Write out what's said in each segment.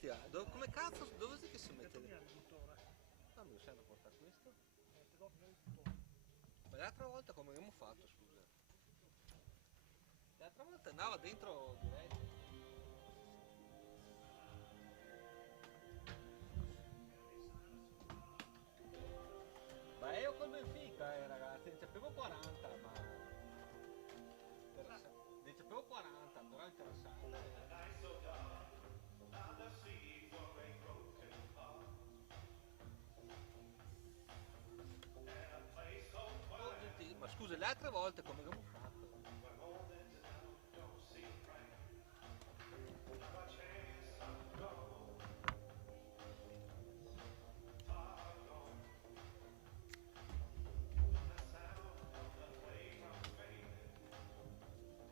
Ostia, come cazzo, dove è che si mette? Via il motore. Ah, mi sento portare questo? Te do via il motore. Ma l'altra volta come abbiamo fatto, scusa? L'altra volta andava dentro diretto. Ma io col Benfica, ragazzi, ne sapevo 40, ma... Ne sapevo 40, però interessante. Oh, ma scusa, le altre volte come abbiamo fatto?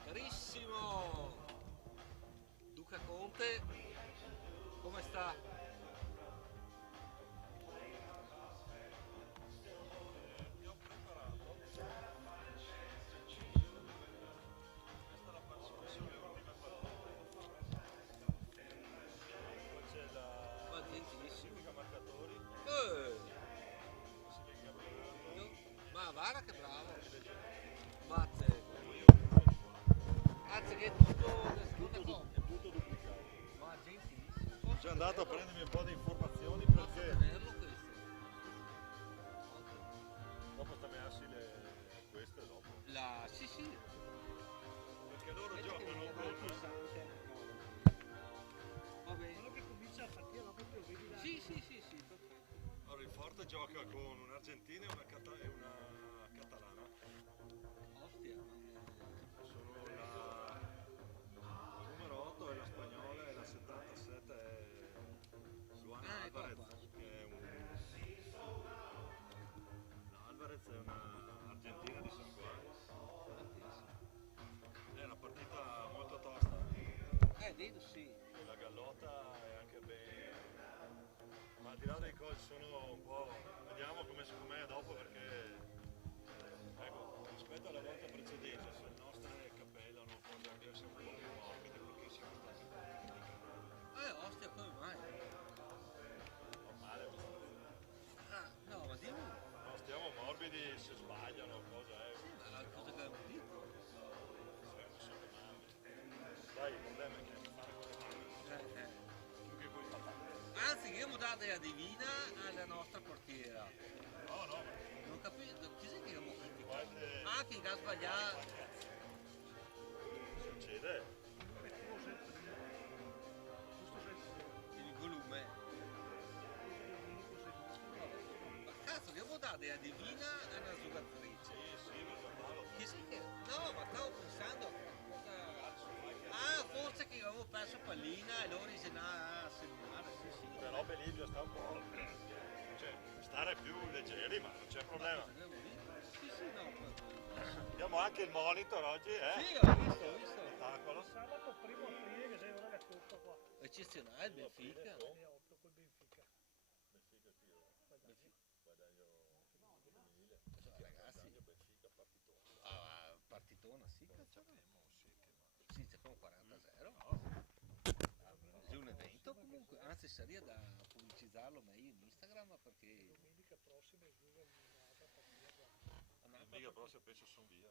Carissimo Duca Conte, come sta? Ti ho preparato, questa è la partecipazione alle ultime partite. Poi c'è la Ma gentissimo. classifica marcatori, Eh, si vede il campionato ma guarda che bravo. e le giocatrici. Mazze. Poi io tutto di qua, Anzi che è tutto le seconde copie. tutto duplicato. Ma gentilissimo. Sono già andato a prendermi un po' di informazioni Posso perché tenerlo questo? dopo stammeassi queste dopo. Sì sì. Perché loro Aspetta che giocano mi dà il con... pulsante. Va bene. Quello che comincia a partire dopo te lo vedi là. Sì sì sì sì, perfetto. Allora, il Forte gioca con un'argentina e una catalana. Ostia. Sono la numero 8 è la spagnola e la 77 è Luana Ah, eccola Alvarez, qua. che è Alvarez è una argentina di sanguale. È una partita molto tosta. Vedo sì. E la gallota è anche bene. Ma al di là dei gol sono un po'. Vediamo com'è dopo perché. Ecco, rispetto alla volta precedente, se le nostre cappellano cose anche se un po' più morbide, perché siamo stati un po' criticati. Ostia, come mai? Normale abbastanza. Ah, no, ma dimmi. No, stiamo morbidi se sbagliano, cosa è? Sì, ma la cosa che abbiamo detto. Non so che male. Sai, il problema è che fare quelle mani più che poi fatte. Anzi, io mi date la divina alla nostra portiera. No, no, ma Non capisco, chi è che abbiamo criticato? guarda, Ah, che ha sbagliato. succede. Mettevo sempre di giusto sempre Il volume. Ma cazzo, abbiamo dato la divina alla giocatrice. Sì, ma giocavo. Chi è che... No, ma stavo pensando... Ah, forse che avevamo perso pallina e loro dicono, ah, segnare, sì, sì. Però Belivio sta un po'. Cioè, stare più leggeri, ma non c'è problema. Sì, sì, no. Abbiamo anche il monitor oggi, Sì, ho visto. Spettacolo. sabato 1° aprile che sei ora la coppa qua. Eccezionale il Benfica. E 8 col Benfica. Benfica tiro. Guadagno femminile. Ragazzi, Benfica partitone. partitona, sì, cazzo. Sappiamo, sì, che ma. Sì, sappiamo 40-0. È un evento comunque, anzi sarebbe da pubblicizzarlo meglio in Instagram perché Domenica prossima giuro un'altra partita qua. Domenica prossima penso sono via.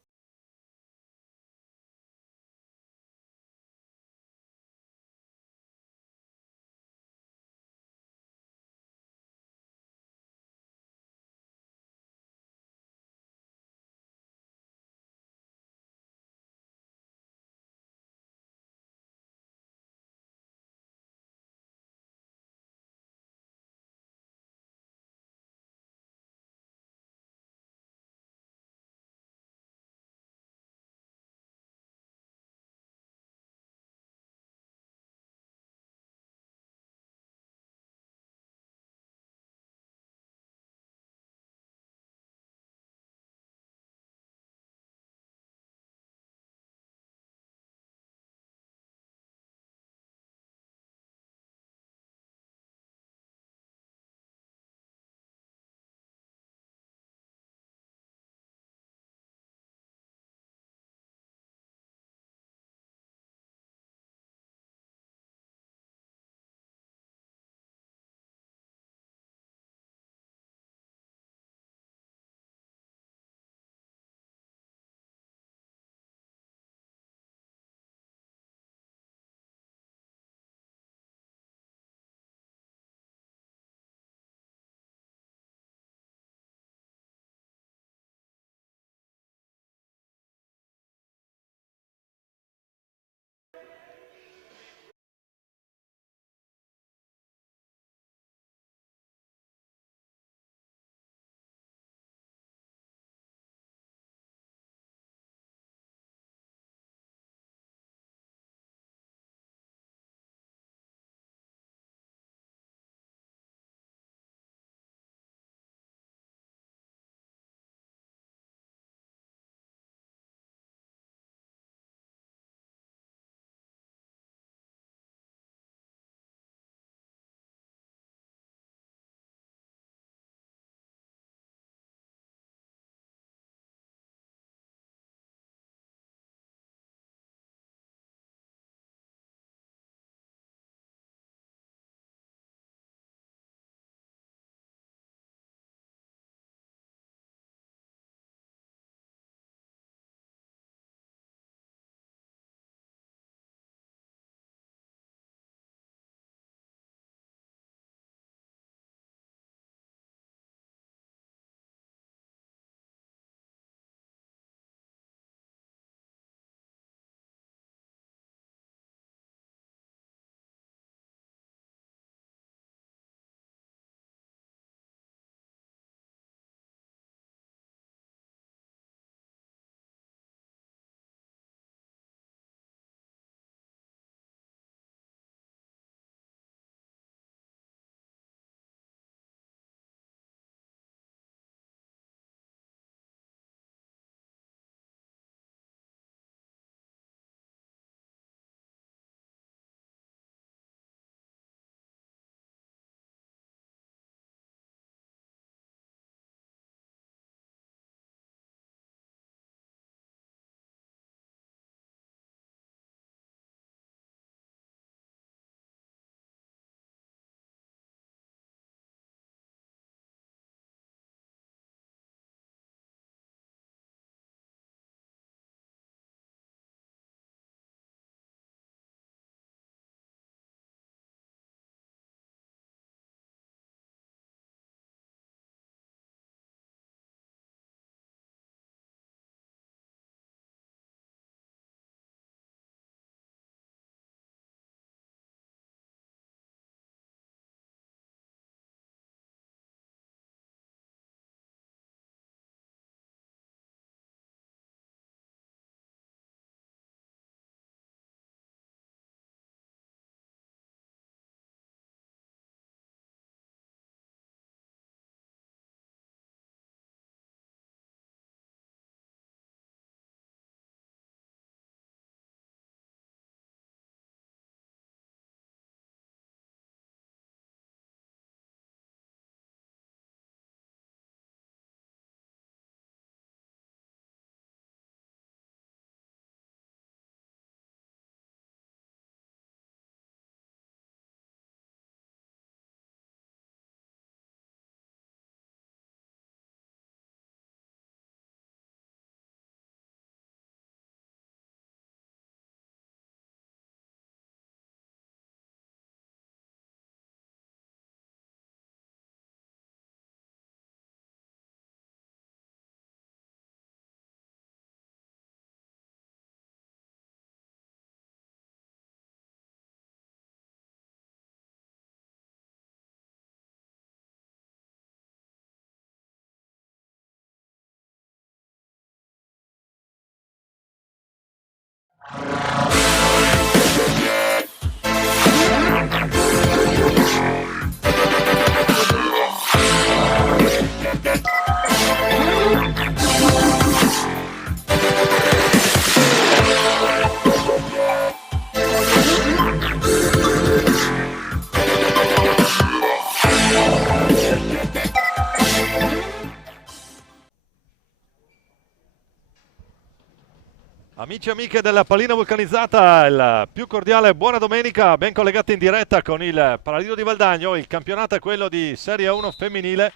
Amici e amiche della Pallina Vulcanizzata, il più cordiale buona domenica, ben collegati in diretta con il Paladino di Valdagno. Il campionato è quello di Serie 1 femminile,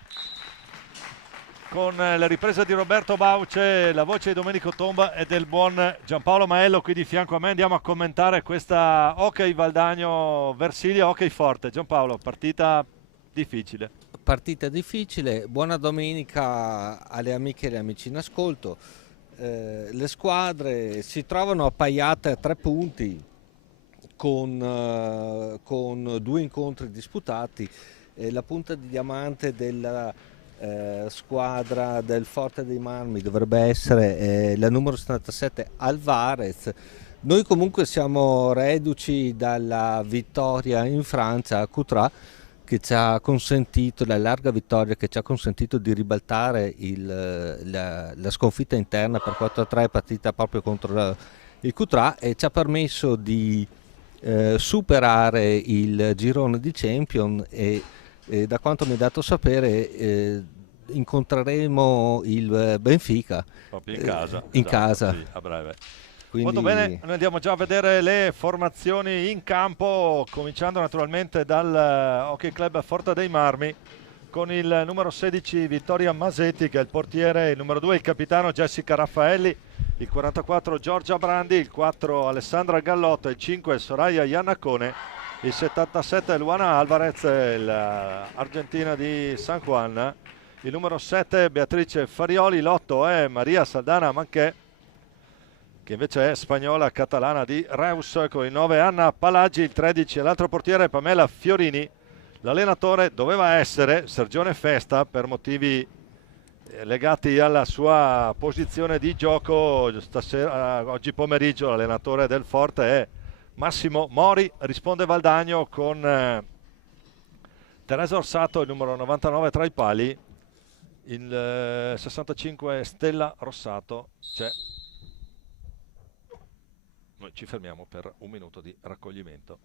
con le riprese di Roberto Bauce, la voce di Domenico Tomba e del buon Giampaolo Maello qui di fianco a me. Andiamo a commentare questa Hockey Valdagno Versilia, Hockey Forte. Giampaolo, partita difficile. Partita difficile, buona domenica alle amiche e agli amici in ascolto. Le squadre si trovano appaiate a 3 punti con 2 incontri disputati. La punta di diamante della squadra del Forte dei Marmi dovrebbe essere la numero 77 Alvarez. Noi comunque siamo reduci dalla vittoria in Francia a Coutras, che ci ha consentito, la larga vittoria che ci ha consentito di ribaltare la sconfitta interna per 4-3 partita proprio contro il Coutras, e ci ha permesso di superare il girone di Champion e da quanto mi è dato sapere incontreremo il Benfica Proprio in casa. in Esatto, casa. sì, a breve. Quindi... Molto bene, noi andiamo già a vedere le formazioni in campo, cominciando naturalmente dal Hockey Club Forte dei Marmi, con il numero 16 Vittoria Masetti che è il portiere, il numero 2 il capitano Jessica Raffaelli, il 44 Giorgia Brandi, il 4 Alessandra Gallotta, il 5 Soraya Iannacone, il 77 Luana Alvarez, l'argentina di San Juan, il numero 7 Beatrice Farioli, l'8 è Maria Saldana Manché, che invece è spagnola catalana di Reus, con il 9 Anna Palaggi, il 13 l'altro portiere Pamela Fiorini. L'allenatore doveva essere Sergione Festa per motivi legati alla sua posizione di gioco. Stasera, oggi pomeriggio, l'allenatore del Forte è Massimo Mori. Risponde Valdagno con Teresa Orsato, il numero 99 tra i pali, il 65 Stella Rossato. C'è. Noi ci fermiamo per un minuto di raccoglimento.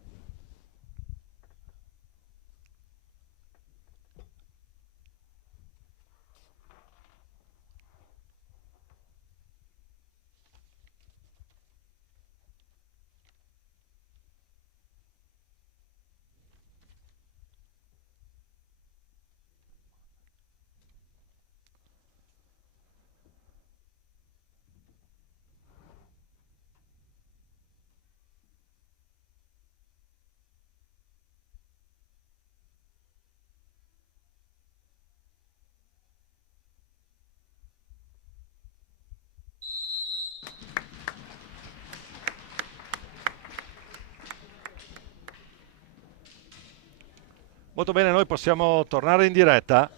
Molto bene, noi possiamo tornare in diretta.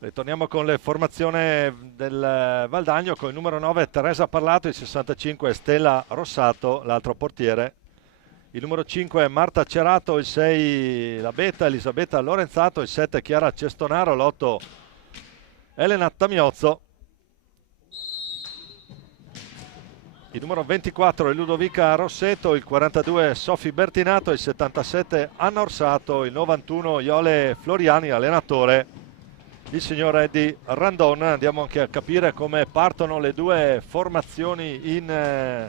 Ritorniamo con le formazioni del Valdagno, con il numero 9 Teresa Parlato, il 65 Stella Rossato, l'altro portiere, il numero 5 Marta Cerato, il 6 la Beta Elisabetta Lorenzato, il 7 Chiara Cestonaro, l'8 Elena Tamiozzo, il numero 24 è Ludovica Rosseto, il 42 Sofi Bertinato, il 77 Anna Orsato, il 91 Iole Floriani, allenatore il signor Eddie Randon. Andiamo anche a capire come partono le due formazioni in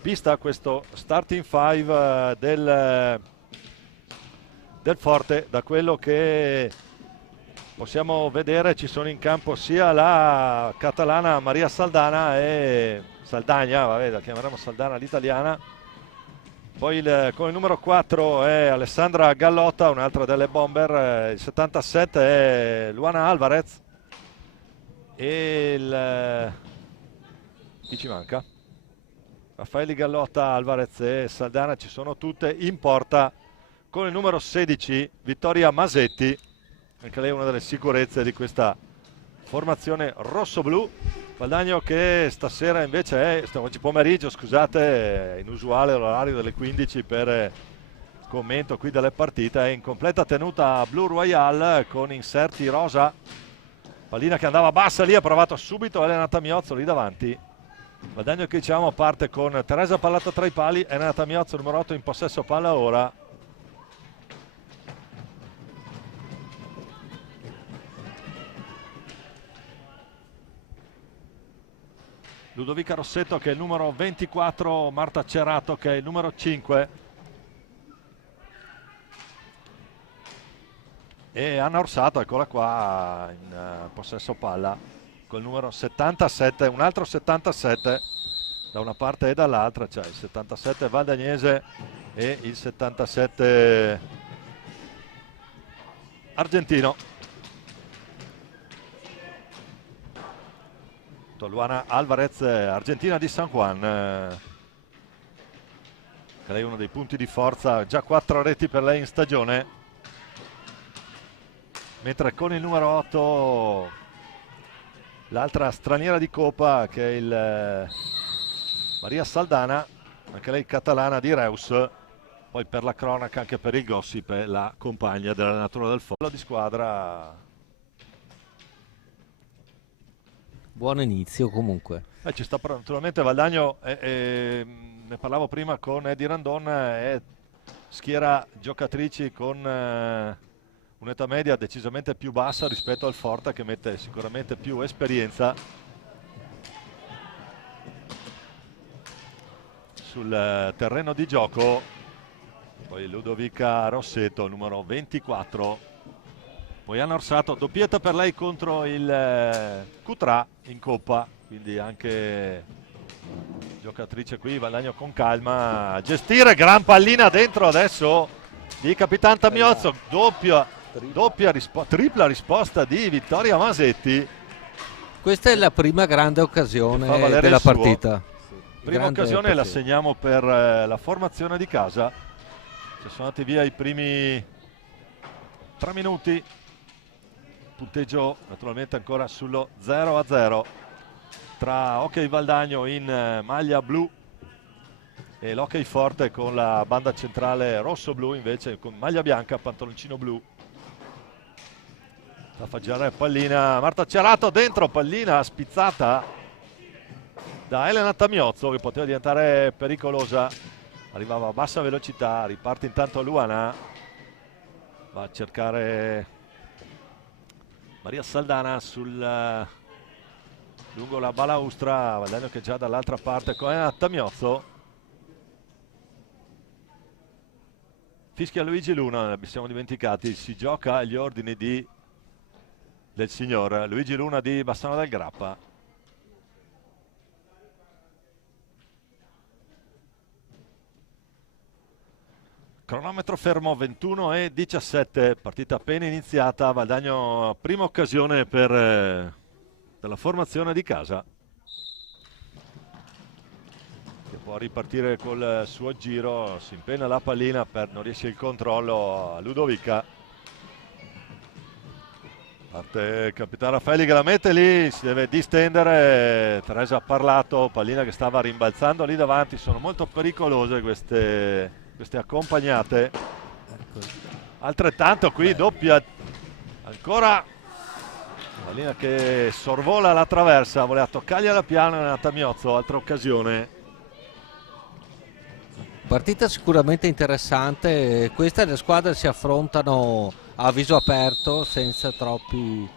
pista, questo starting five del Forte. Da quello che possiamo vedere ci sono in campo sia la catalana Maria Saldana e Saldagna, vabbè, la chiameremo Saldana l'italiana. Poi con il numero 4 è Alessandra Gallotta, un'altra delle bomber, il 77 è Luana Alvarez e chi ci manca? Raffaelli, Gallotta, Alvarez e Saldana ci sono tutte in porta, con il numero 16 Vittoria Masetti, anche lei è una delle sicurezze di questa formazione rosso-blu. Valdagno che stasera invece oggi pomeriggio, scusate, è inusuale l'orario delle 15 per il commento qui delle partite, è in completa tenuta Blue Royale con inserti rosa. Pallina che andava bassa lì, ha provato subito Elena Tamiozzo lì davanti. Valdagno che diciamo parte con Teresa Parlato tra i pali, Elena Tamiozzo numero 8 in possesso palla ora. Ludovica Rossetto che è il numero 24, Marta Cerato che è il numero 5 e Anna Orsato, eccola qua in possesso palla col numero 77, un altro 77 da una parte e dall'altra, cioè il 77 valdagnese e il 77 argentino. Luana Alvarez, argentina di San Juan, che lei è uno dei punti di forza, già 4 reti per lei in stagione, mentre con il numero 8 l'altra straniera di Coppa che è il Maria Saldana, anche lei catalana di Reus, poi per la cronaca anche per il gossip è la compagna della natura del follo di squadra. Buon inizio comunque. Ci sta naturalmente Valdagno, ne parlavo prima con Eddie Randon, schiera giocatrici con un'età media decisamente più bassa rispetto al Forte, che mette sicuramente più esperienza sul terreno di gioco. Poi Ludovica Rossetto, numero 24. Poi Anna Orsato, doppietta per lei contro il Cutrà in Coppa, quindi anche giocatrice qui, Valdagno con calma a gestire, gran pallina dentro adesso di Capitan Tamiozzo, tripla risposta di Vittoria Masetti. Questa è la prima grande occasione valere della il suo. partita. Prima Grande occasione la occasione. segniamo per la formazione di casa. Ci sono andati via i primi 3 minuti. Punteggio naturalmente ancora sullo 0-0 tra Hockey Valdagno in maglia blu e l'Hockey Forte con la banda centrale rosso-blu, invece con maglia bianca, pantaloncino blu. La fa girare pallina Marta Cerato, dentro, pallina spizzata da Elena Tamiozzo che poteva diventare pericolosa, arrivava a bassa velocità, riparte intanto Luana, va a cercare Maria Saldana lungo la balaustra, Valdagno che già dall'altra parte con Elena Tamiozzo. Fischia Luigi Luna, ne siamo dimenticati, si gioca agli ordini del signor Luigi Luna di Bassano del Grappa. Cronometro fermo 21:17, partita appena iniziata, Valdagno prima occasione per la formazione di casa, che può ripartire col suo giro, si impegna la pallina, non riesce il controllo a Ludovica. Parte il capitano Raffaelli che la mette lì, si deve distendere, Teresa ha parlato, pallina che stava rimbalzando lì davanti, sono molto pericolose queste accompagnate, altrettanto qui doppia ancora, pallina che sorvola la traversa, voleva toccargli alla piana nella Tamiozzo, altra occasione. Partita sicuramente interessante, queste le squadre si affrontano a viso aperto senza troppi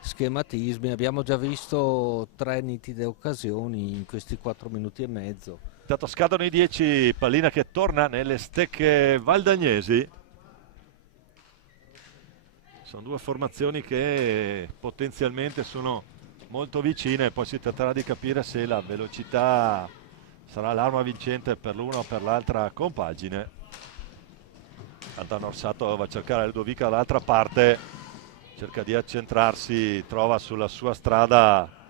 schematismi, abbiamo già visto 3 nitide occasioni in questi 4 minuti e mezzo. Intanto scadono i 10, pallina che torna nelle stecche valdagnesi. Sono due formazioni che potenzialmente sono molto vicine, poi si tratterà di capire se la velocità sarà l'arma vincente per l'una o per l'altra compagine. Antonio Orsato va a cercare Ludovica dall'altra parte, cerca di accentrarsi, trova sulla sua strada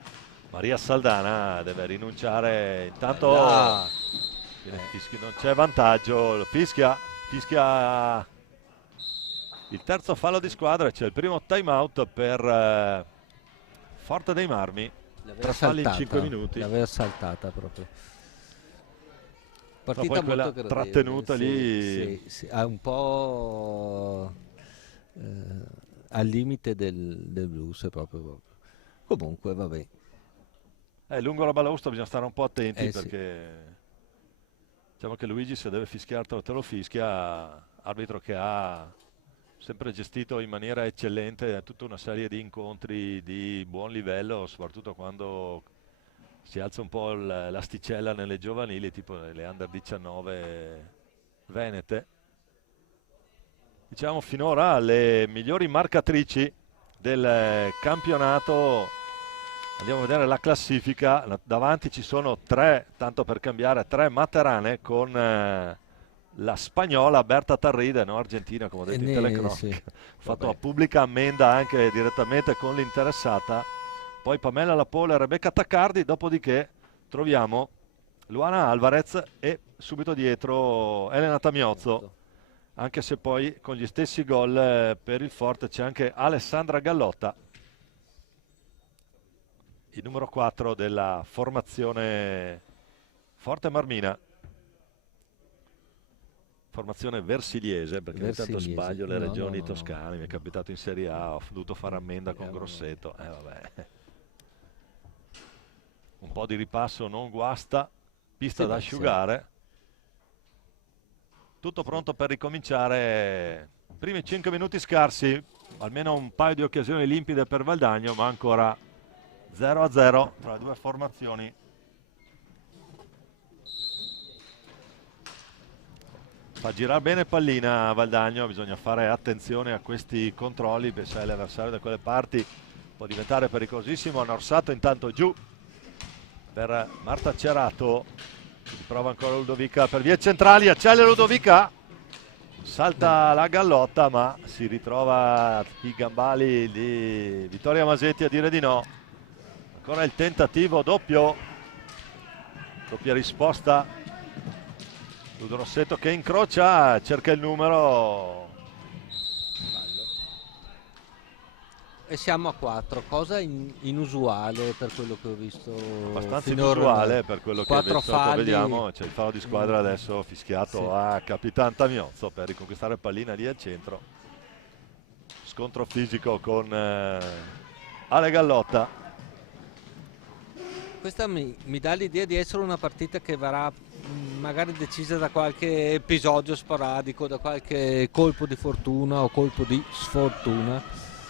Maria Saldana, deve rinunciare, intanto non c'è vantaggio, fischia il terzo fallo di squadra, c'è il primo time out per Forte dei Marmi, 3 falli in 5 minuti. L'aveva saltata proprio. Poi Partita quella molto gradevole, trattenuta lì ha un po' al limite del blues proprio. Comunque vabbè. Lungo la balaustra bisogna stare un po' attenti Sì. perché diciamo che Luigi, se deve fischiare te lo fischia, arbitro che ha sempre gestito in maniera eccellente tutta una serie di incontri di buon livello, soprattutto quando si alza un po' l'asticella nelle giovanili, tipo le under 19 venete. Diciamo finora le migliori marcatrici del campionato. Andiamo a vedere la classifica. Davanti ci sono tre, tanto per cambiare, tre materane con la spagnola Berta Tarride, no? Argentina, come ho detto in telecronaca. Sì. Fatto a pubblica ammenda anche direttamente con l'interessata. Poi Pamela Lapole e Rebecca Taccardi, dopodiché troviamo Luana Alvarez e subito dietro Elena Tamiozzo, anche se poi con gli stessi gol per il Forte c'è anche Alessandra Gallotta, il numero 4 della formazione Forte Marmina. Formazione versiliese, perché ogni tanto sbaglio le regioni toscane, mi è capitato in Serie A, ho dovuto fare ammenda con Grosseto. Vabbè. Un po' di ripasso non guasta, pista da asciugare. Tutto pronto per ricominciare. Primi 5 minuti scarsi, almeno un paio di occasioni limpide per Valdagno, ma ancora 0-0 tra le due formazioni. Fa girare bene pallina Valdagno, bisogna fare attenzione a questi controlli, se l'avversario da quelle parti può diventare pericolosissimo. Hanno orsato intanto giù per Marta Cerato, prova ancora Ludovica per vie centrali, accelera Ludovica, salta la Gallotta ma si ritrova i gambali di Vittoria Masetti a dire di no. Ancora il tentativo doppia risposta, Ludo Rossetto che incrocia, cerca il numero. E siamo a 4, cosa inusuale per quello che ho visto. Abbastanza inusuale per quello che vediamo. C'è il fallo di squadra adesso fischiato a Capitan Tamiozzo per riconquistare pallina lì al centro. Scontro fisico con Ale Gallotta. Questa mi dà l'idea di essere una partita che verrà magari decisa da qualche episodio sporadico, da qualche colpo di fortuna o colpo di sfortuna.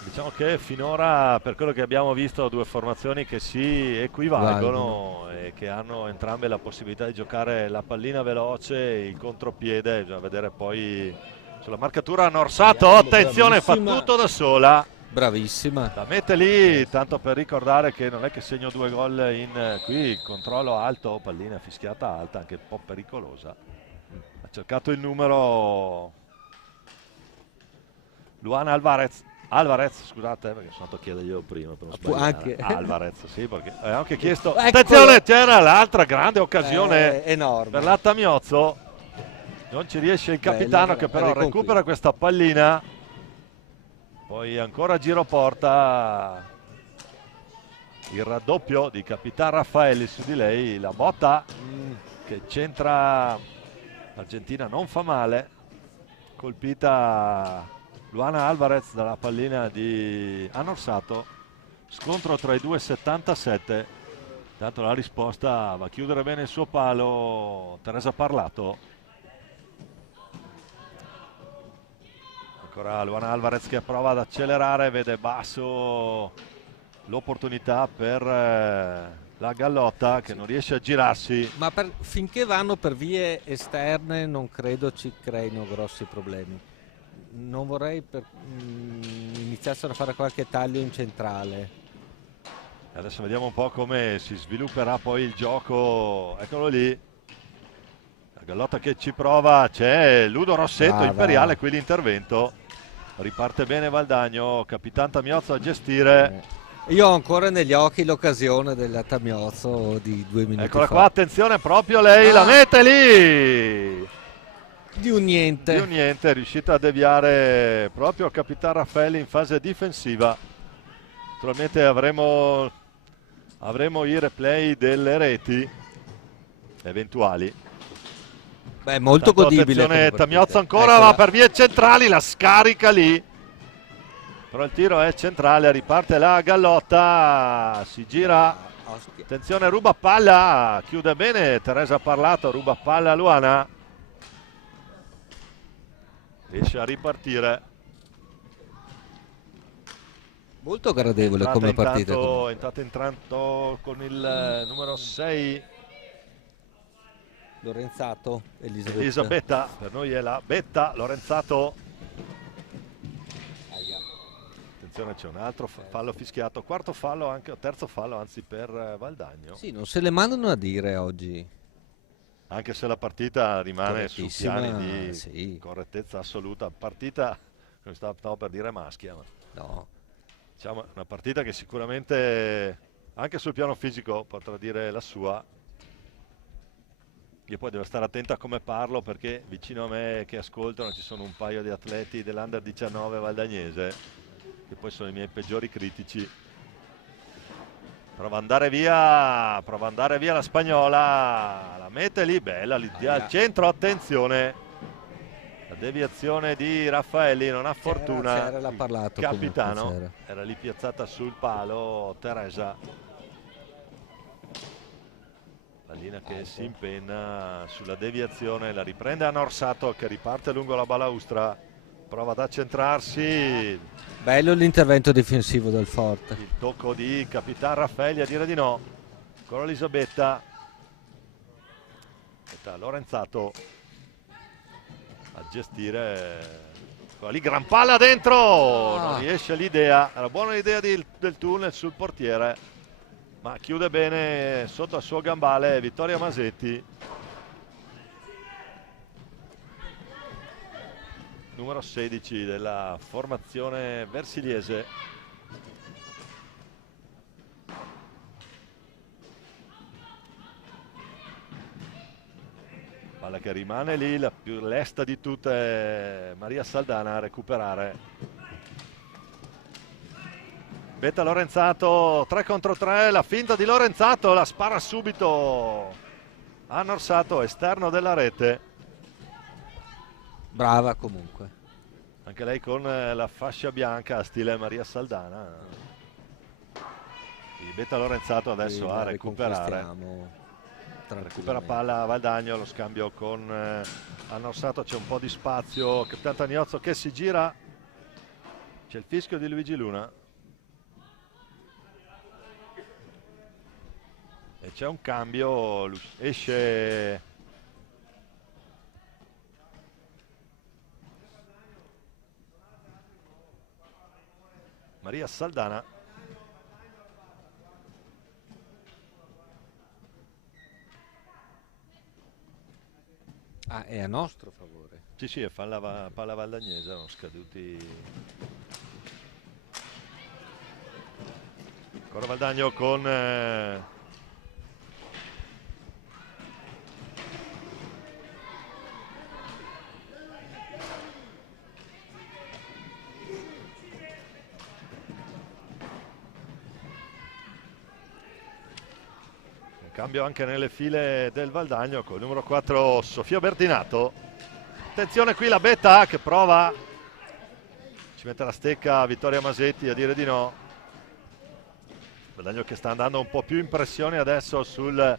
Diciamo che finora, per quello che abbiamo visto, due formazioni che si equivalgono e che hanno entrambe la possibilità di giocare la pallina veloce, il contropiede. Bisogna vedere poi sulla marcatura. Hanno orsato, attenzione, fa tutto da sola. Bravissima. La mette lì, tanto per ricordare che non è che segno 2 gol qui, controllo alto, pallina fischiata alta, anche un po' pericolosa. Ha cercato il numero Luana Alvarez, scusate, perché sono andato a chiederglielo prima per non sbagliare. Alvarez, sì, perché ho anche chiesto. Attenzione, c'era l'altra grande occasione enorme per la Tamiozzo. Non ci riesce il capitano, che però recupera questa pallina. Poi ancora giro porta, il raddoppio di Capitan Raffaelli su di lei, la botta che centra l'Argentina, non fa male, colpita Luana Alvarez dalla pallina di Anorsato. Scontro tra i due, 77. Tanto la risposta va a chiudere bene il suo palo Teresa Parlato. Ancora Luana Alvarez che prova ad accelerare, vede basso l'opportunità per la Gallotta che non riesce a girarsi. Ma finché vanno per vie esterne non credo ci creino grossi problemi. Non vorrei iniziassero a fare qualche taglio in centrale. Adesso vediamo un po' come si svilupperà poi il gioco. Eccolo lì, la Gallotta che ci prova, c'è Ludo Rossetto, imperiale qui l'intervento. Riparte bene Valdagno, Capitan Tamiozzo a gestire. Io ho ancora negli occhi l'occasione della Tamiozzo di 2 minuti Eccola fa. qua, attenzione, proprio lei la mette lì. Di un niente. È riuscita a deviare proprio Capitan Raffaelli in fase difensiva. Naturalmente avremo i replay delle reti eventuali. Beh, molto godibile. Attenzione, Tamiozzo ancora, va per vie centrali, la scarica lì. Però il tiro è centrale, riparte la Gallotta, si gira. Attenzione, ruba palla, chiude bene Teresa Parlato, ruba palla Luana. Riesce a ripartire. Molto gradevole come partita. È entrato con il numero 6 Lorenzato, Elisabetta, per noi è la Betta Lorenzato. Attenzione, c'è un altro fallo fischiato, quarto fallo, anche terzo fallo anzi per Valdagno. Sì, non se le mandano a dire oggi. Anche se la partita rimane su piani di sì, correttezza assoluta, partita, come stavo per dire maschia, ma no. diciamo una partita che sicuramente anche sul piano fisico potrà dire la sua. Io poi devo stare attento a come parlo, perché vicino a me che ascoltano ci sono un paio di atleti dell'Under 19 valdagnese, che poi sono i miei peggiori critici. Prova ad andare via la spagnola, la mette lì, bella l'idea al centro, attenzione, la deviazione di Raffaelli, non ha fortuna, c'era l'ha parlato, capitano, comunque era lì piazzata sul palo Teresa. Pallina che si impenna sulla deviazione, la riprende Anorsato che riparte lungo la balaustra, prova ad accentrarsi. Bello l'intervento difensivo del Forte. Il tocco di Capitan Raffaelli a dire di no. Con Elisabetta. Lorenzato a gestire. Lì gran palla dentro, non riesce l'idea. Era buona l'idea del tunnel sul portiere, ma chiude bene sotto al suo gambale Vittoria Masetti. Numero 16 della formazione versiliese. Palla che rimane lì, la più lesta di tutte è Maria Saldana a recuperare. Betta Lorenzato, 3 contro 3, la finta di Lorenzato, la spara subito a Norsato, esterno della rete. Brava comunque. Anche lei con la fascia bianca stile Maria Saldana. Betta Lorenzato adesso a recuperare. Recupera palla a Valdagno, lo scambio con Anorsato, c'è un po' di spazio, Capitan Taniozzo che si gira, c'è il fischio di Luigi Luna e c'è un cambio, esce Maria Saldana. Ah, è a nostro favore. Sì, è palla valdagnese, erano scaduti. Ancora Valdagno con cambio anche nelle file del Valdagno con il numero 4 Sofia Bertinato. Attenzione qui la Betta che prova, ci mette la stecca Vittoria Masetti a dire di no. Valdagno che sta andando un po' più in pressione adesso sul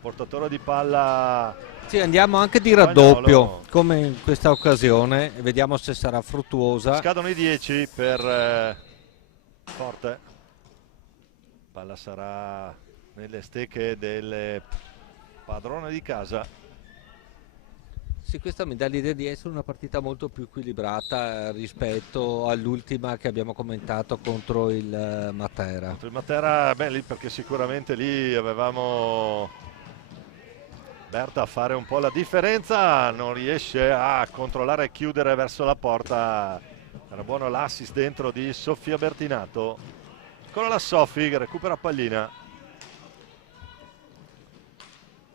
portatore di palla. Sì, andiamo anche di raddoppio come in questa occasione, vediamo se sarà fruttuosa. Scadono i 10 per Forte, palla sarà nelle stecche del padrone di casa. Sì, questa mi dà l'idea di essere una partita molto più equilibrata rispetto all'ultima che abbiamo commentato contro il Matera. Contro il Matera, beh, lì perché sicuramente lì avevamo Berta a fare un po' la differenza, non riesce a controllare e chiudere verso la porta. Era buono l'assist dentro di Sofia Bertinato. Con la Sofi che recupera pallina.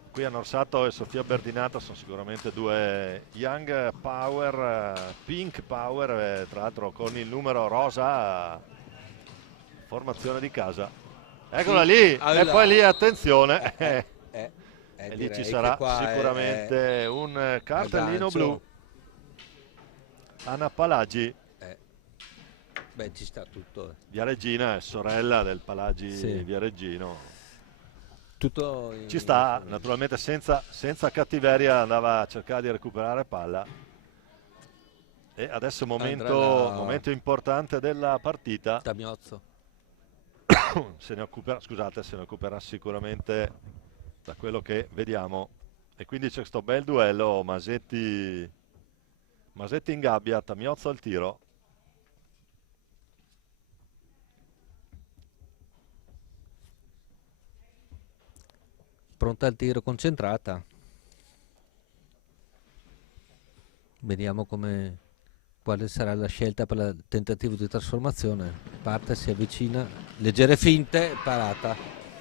Qui Anorsato e Sofia Bertinato sono sicuramente due young power, pink power, tra l'altro con il numero rosa, formazione di casa. Eccola lì, e poi lì attenzione, e lì ci sarà sicuramente un cartellino blu. Anna Palagi. Beh, ci sta tutto. Viareggina è sorella del Palagi, sì. Viareggino. Tutto ci sta, naturalmente senza cattiveria, andava a cercare di recuperare palla. E adesso momento importante della partita. Tamiozzo. se ne occuperà, scusate, se ne occuperà sicuramente da quello che vediamo. E quindi c'è questo bel duello, Masetti in gabbia, Tamiozzo al tiro. Pronta al tiro, concentrata. Vediamo quale sarà la scelta per il tentativo di trasformazione. Parte, si avvicina, leggere finte, parata.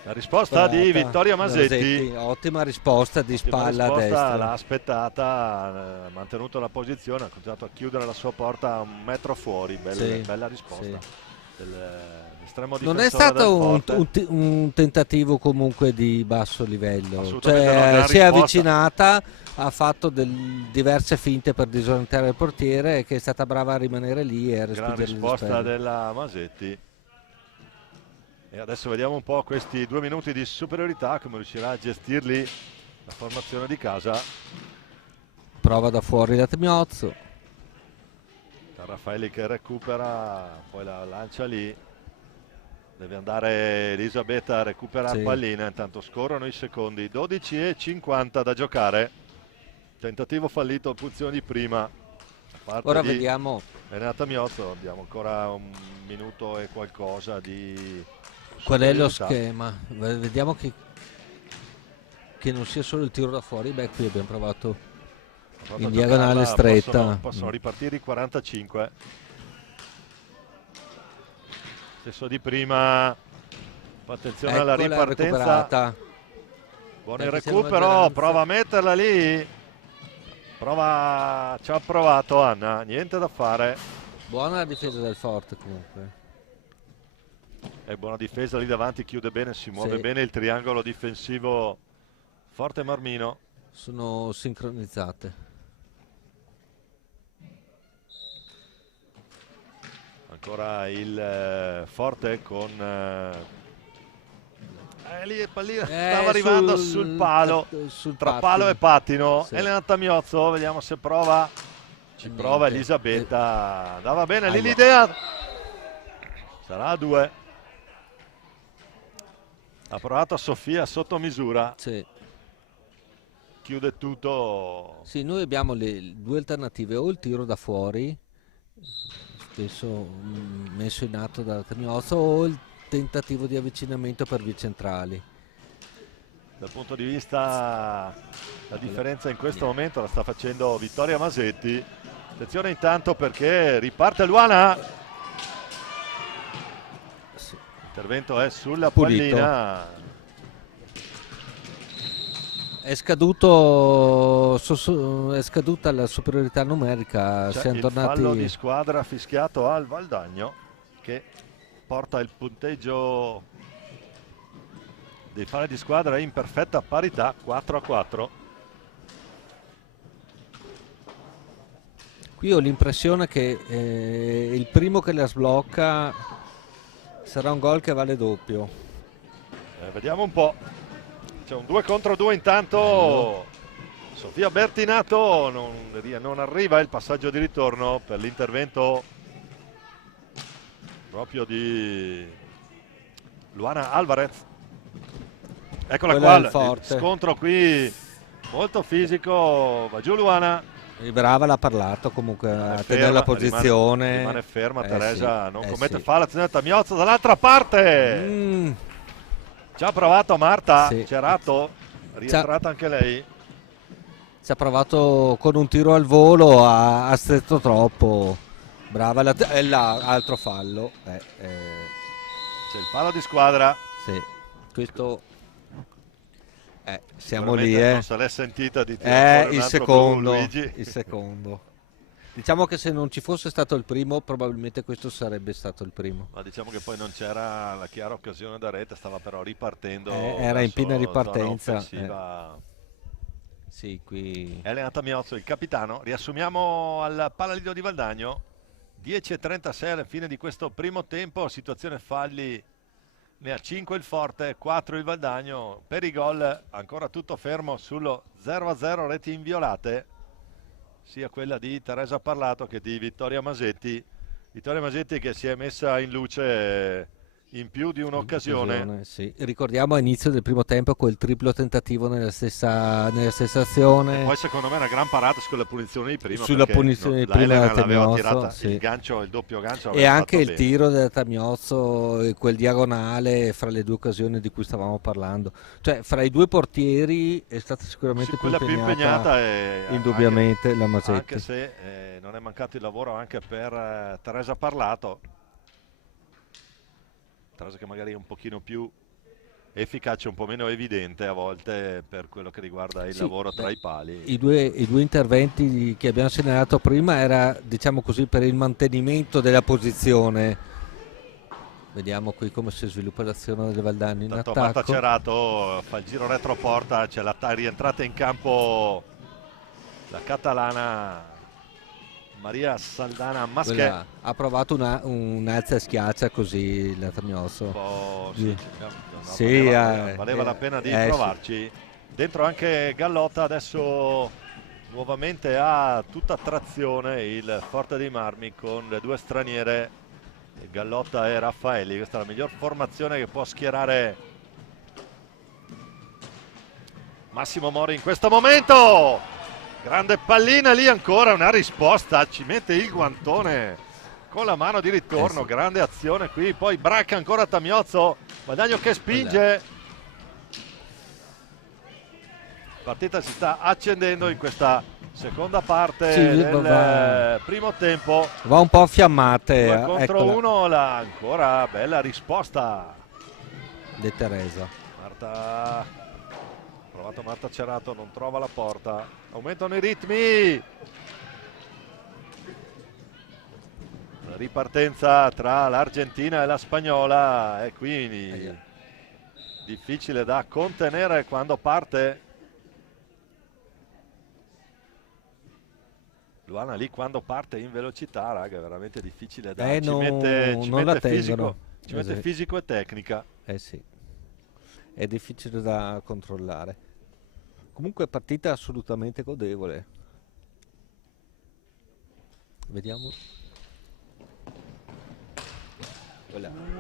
La risposta di Vittorio Masetti. Ottima risposta di Ottima spalla a risposta, destra. l'ha aspettata, ha mantenuto la posizione, ha continuato a chiudere la sua porta un metro fuori. Bella risposta. Sì. Dell'estremo Non è difensore del stato Forte. un tentativo comunque di basso livello, Assolutamente no, cioè gran si è risposta. avvicinata, ha fatto diverse finte per disorientare il portiere, che è stata brava a rimanere lì e a Gran respingere risposta della Masetti. E adesso vediamo un po' questi 2 minuti di superiorità, come riuscirà a gestirli la formazione di casa. Prova da fuori da Tamiozzo. Raffaelli che recupera, poi la lancia lì. Deve andare Elisabetta a recuperare pallina, intanto scorrono i secondi. 12:50 da giocare. Tentativo fallito, punizione di prima. Ora vediamo. Renata Miozzo, abbiamo ancora un minuto e qualcosa di... Qual è lo schema? Vediamo che non sia solo il tiro da fuori. Beh, qui abbiamo provato in diagonale stretta. Possono ripartire i 45. Stesso di prima. Attenzione alla ripartenza. Recuperata. Buon il recupero, prova a metterla lì. Ci ha provato Anna, niente da fare. Buona la difesa del Forte comunque. È buona difesa lì davanti, chiude bene, si muove bene il triangolo difensivo Forte Marmino. Sono sincronizzate. Ancora il Forte con lì il pallino stava arrivando sul palo, tra palo e pattino. Elena Tamiozzo, vediamo se prova. Prova Elisabetta, andava bene lì l'idea, sarà a 2. Ha provato Sofia sotto misura. Chiude tutto. Sì, noi abbiamo le due alternative: o il tiro da fuori, spesso messo in atto da Tamiozzo, o il tentativo di avvicinamento per vie centrali. Dal punto di vista, la differenza in questo momento la sta facendo Vittoria Masetti. Attenzione intanto perché riparte Luana. L'intervento è sulla pallina. È scaduta la superiorità numerica. C'è siamo il tornati... fallo di squadra fischiato al Valdagno, che porta il punteggio dei falli di squadra in perfetta parità, 4-4. Qui ho l'impressione che il primo che la sblocca sarà un gol che vale doppio. Vediamo un po'. C'è un 2 contro 2 intanto. Sofia Bertinato non arriva il passaggio di ritorno per l'intervento proprio di Luana Alvarez. Eccola qua, il scontro qui molto fisico, va giù Luana. Brava, l'ha parlato comunque a tenere la posizione. Rimane ferma Teresa, non commette fallo. Attenzione Tamiozzo dall'altra parte. Ci ha provato Marta Cerato, rientrata anche lei. Ci ha provato con un tiro al volo, ha stretto troppo. Brava, altro fallo. C'è il fallo di squadra. Sì, questo siamo lì. Non se l'è sentita di tirare il secondo. Diciamo che se non ci fosse stato il primo, probabilmente questo sarebbe stato il primo. Ma diciamo che poi non c'era la chiara occasione da rete, stava però ripartendo. Era in piena ripartenza. Sì, qui. Elena Tamiozzo, il capitano. Riassumiamo al Palalido di Valdagno. 10:36 alla fine di questo primo tempo. Situazione falli. Ne ha 5 il Forte, 4 il Valdagno. Per i gol ancora tutto fermo sullo 0-0, reti inviolate, sia quella di Teresa Parlato che di Vittoria Masetti. Vittoria Masetti che si è messa in luce in più di un'occasione. Sì. Ricordiamo a inizio del primo tempo quel triplo tentativo nella stessa azione. Poi secondo me una gran parata sulla punizione di prima, Sulla perché punizione di l'Heiler prima da aveva Tamiozzo, tirato sì. il gancio, il doppio gancio, E aveva anche fatto il bene. tiro del Tamiozzo, quel diagonale fra le due occasioni di cui stavamo parlando. Cioè, fra i due portieri è stata sicuramente Sì, quella più impegnata è indubbiamente la anche Masetti. se non è mancato il lavoro anche per Teresa Parlato. Teresa che magari è un pochino più efficace, un po' meno evidente a volte per quello che riguarda il Sì, lavoro tra i pali. I due interventi che abbiamo segnalato prima era, diciamo così, per il mantenimento della posizione. Vediamo qui come si sviluppa l'azione del Valdani in Intanto Marta attacco. Cerato fa il giro retroporta, c'è la rientrata in campo la catalana Maria Saldana Masche. Quella ha provato un alza e schiaccia così la Tamiozzo. Sì, valeva la pena di sì. provarci. Dentro anche Gallotta, adesso nuovamente ha tutta trazione il Forte dei Marmi con le due straniere, Gallotta e Raffaelli. Questa è la miglior formazione che può schierare Massimo Mori in questo momento. Grande pallina lì, ancora una risposta, ci mette il guantone con la mano di ritorno, sì. Grande azione qui, poi bracca ancora Tamiozzo, Guadagno che spinge. Partita si sta accendendo in questa seconda parte del primo tempo. Va un po' a fiammate. 2 contro Eccola. 1, la ancora bella risposta De Teresa. Marta. Provato Marta Cerato, non trova la porta, aumentano i ritmi, la ripartenza tra l'Argentina e la Spagnola è quindi difficile da contenere quando parte. Luana lì quando parte in velocità, raga, è veramente difficile da ci mette fisico e tecnica. Sì, è difficile da controllare. Comunque partita assolutamente godevole. Vediamo.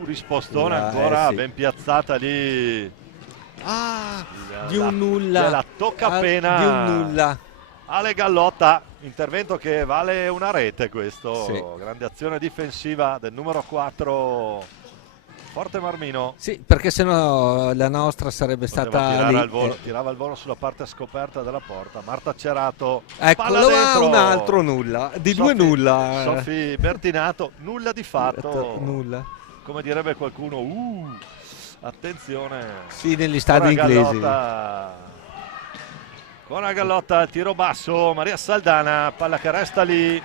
Rispostone ancora, sì. ben piazzata lì. Di un nulla. La tocca appena. Di un nulla. Ale Gallotta, intervento che vale una rete questo. Sì. Grande azione difensiva del numero 4. Forte Marmino. Sì, perché sennò la nostra sarebbe stata lì. Tirava il volo sulla parte scoperta della porta. Marta Cerato. Eccolo, va un altro nulla. Due nulla. Sofi Bertinato, nulla di fatto. Nulla. Come direbbe qualcuno, attenzione. Sì, negli stadi inglesi. Con la Gallotta, il tiro basso, Maria Saldana, palla che resta lì.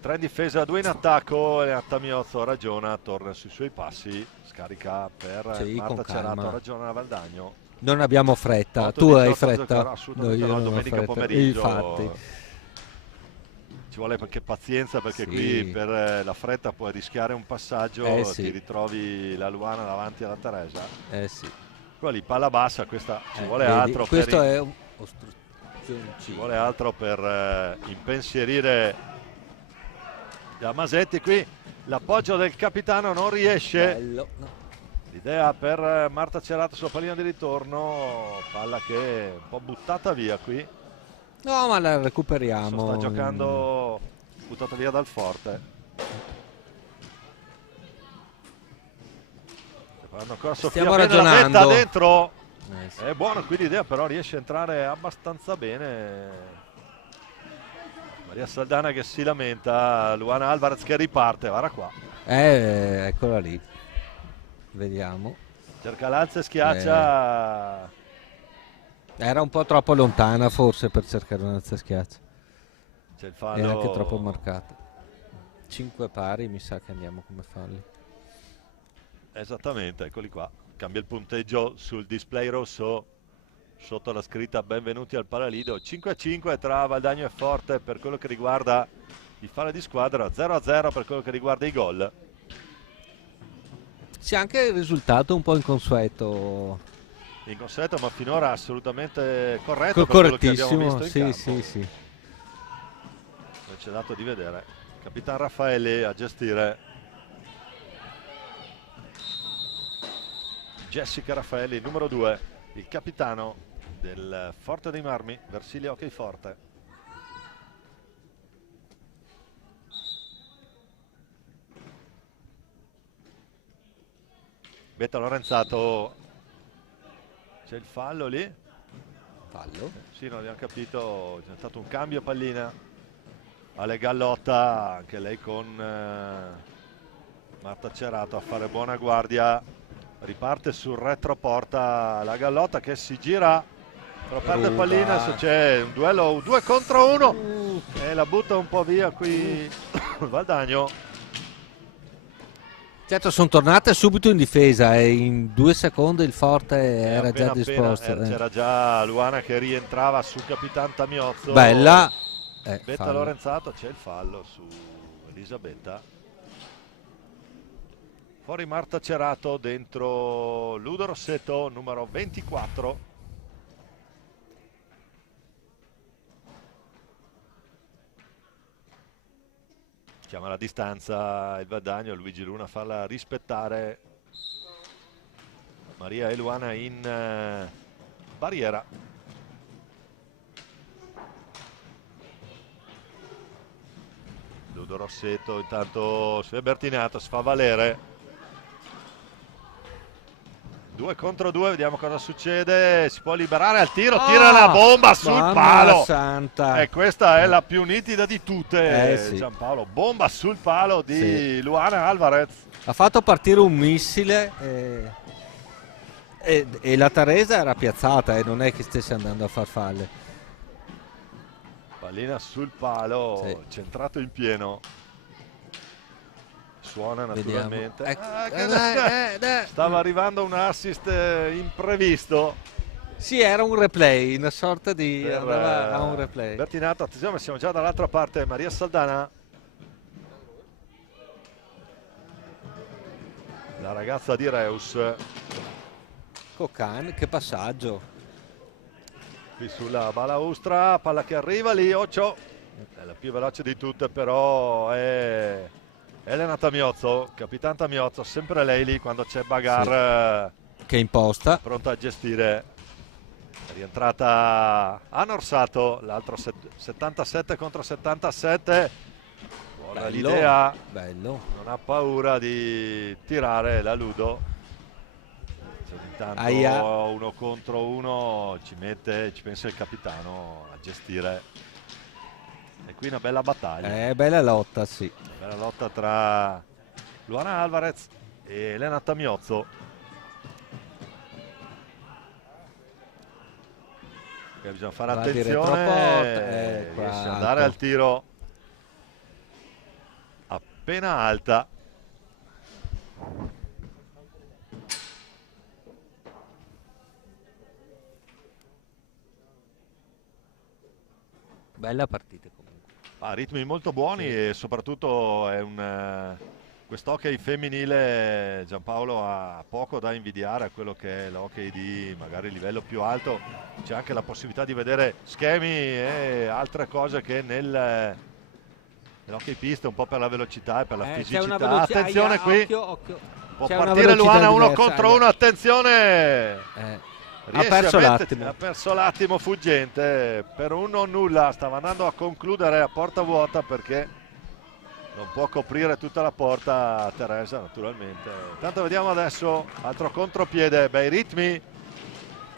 3 in difesa, 2 in attacco e Tamiozzo ragiona, torna sui suoi passi, scarica per Marta Cerato, ragiona Valdagno. Non abbiamo fretta, tu hai fretta. Assolutamente no, domenica pomeriggio. Infatti. Ci vuole anche pazienza perché qui per la fretta puoi rischiare un passaggio, ti ritrovi la Luana davanti alla Teresa. Qua lì palla bassa, questa ci vuole altro. Questo è ci vuole altro per impensierire da Masetti. Qui l'appoggio del capitano non riesce. Bello. No. L'idea per Marta Cerato sulla pallina di ritorno, palla che è un po' buttata via qui. No, ma la recuperiamo. Sta giocando buttata via dal Forte. Ancora Sofia, stiamo ragionando. La metta dentro. È buono qui l'idea, però riesce a entrare abbastanza bene. Maria Saldana che si lamenta, Luana Alvarez che riparte, guarda qua. Eccola lì. Vediamo. Cerca l'alza e schiaccia. Era un po' troppo lontana forse per cercare un'alza e schiaccia. C'è il fallo. È anche troppo marcata. 5 pari mi sa che andiamo come falli. Esattamente, eccoli qua. Cambia il punteggio sul display rosso. Sotto la scritta benvenuti al Palalido. 5-5 tra Valdagno e Forte per quello che riguarda il fallo di squadra, 0-0 per quello che riguarda i gol. C'è anche il risultato un po' inconsueto. Inconsueto, ma finora assolutamente corretto. Correttissimo, sì. Non c'è dato di vedere. Capitan Raffaelli a gestire Jessica Raffaelli, numero 2, il capitano del Forte dei Marmi, Versilia Hockey Forte. Betta Lorenzato, c'è il fallo lì? Fallo. Sì, non abbiamo capito, c'è stato un cambio pallina. Ale Gallotta, anche lei con Marta Cerato a fare buona guardia. Riparte sul retroporta la Gallotta che si gira, però perde pallina. Adesso c'è un duello 2 contro 1 e la butta un po' via qui Valdagno. Certo, sono tornate subito in difesa e in 2 secondi il Forte era già disposto. C'era già Luana che rientrava su Capitan Tamiozzo. Bella. Betta Fallo. Lorenzato, c'è il fallo su Elisabetta. Fuori Marta Cerato, dentro Ludo Rossetto, numero 24. Chiama la distanza il Valdagno, Luigi Luna a farla rispettare. Maria e Luana in barriera. Ludo Rossetto intanto si è Bertinato, si fa valere. 2 contro 2, vediamo cosa succede. Si può liberare al tiro, tira la bomba sul palo. Santa. E questa è la più nitida di tutte, Sì. Giampaolo. Bomba sul palo di Sì. Luana Alvarez. Ha fatto partire un missile e la Teresa era piazzata e non è che stesse andando a farfalle. Pallina sul palo, Sì. centrato in pieno. Suona Vediamo. naturalmente. Ecco. Stava arrivando un assist imprevisto. Sì, era un replay, una sorta di... per, andava a un replay. Bertinato, attenzione, siamo già dall'altra parte. Maria Saldana, la ragazza di Reus, Cocan, che passaggio. qui sulla balaustra, palla che arriva lì, Occio, è la più veloce di tutte, però è Elena Tamiozzo, Capitan Tamiozzo, sempre lei lì quando c'è Bagar, Che imposta. pronta a gestire. È rientrata Anna Orsato, l'altro 77 contro 77. Buona Bello, l'idea, bello. non ha paura di tirare la Ludo. Intanto Aia. 1 contro 1 ci pensa il capitano a gestire. E qui una bella battaglia. Bella lotta, sì. Bella lotta tra Luana Alvarez e Elena Tamiozzo. Che bisogna fare Va di attenzione, retroporta, riesce ad qua. andare al tiro appena alta. Bella partita comunque. Ha ritmi molto buoni e soprattutto è quest'hockey femminile, Giampaolo, ha poco da invidiare a quello che è l'hockey di magari livello più alto. C'è anche la possibilità di vedere schemi e altre cose che nell'hockey pista, un po' per la velocità e per la C'è fisicità. una velocità. Attenzione qui, Occhio. può C'è una partire velocità Luana 1 diversa, contro 1, attenzione! Ha perso l'attimo. Ha perso l'attimo fuggente per 1-0, stava andando a concludere a porta vuota perché non può coprire tutta la porta Teresa naturalmente. Intanto vediamo adesso altro contropiede, bei ritmi,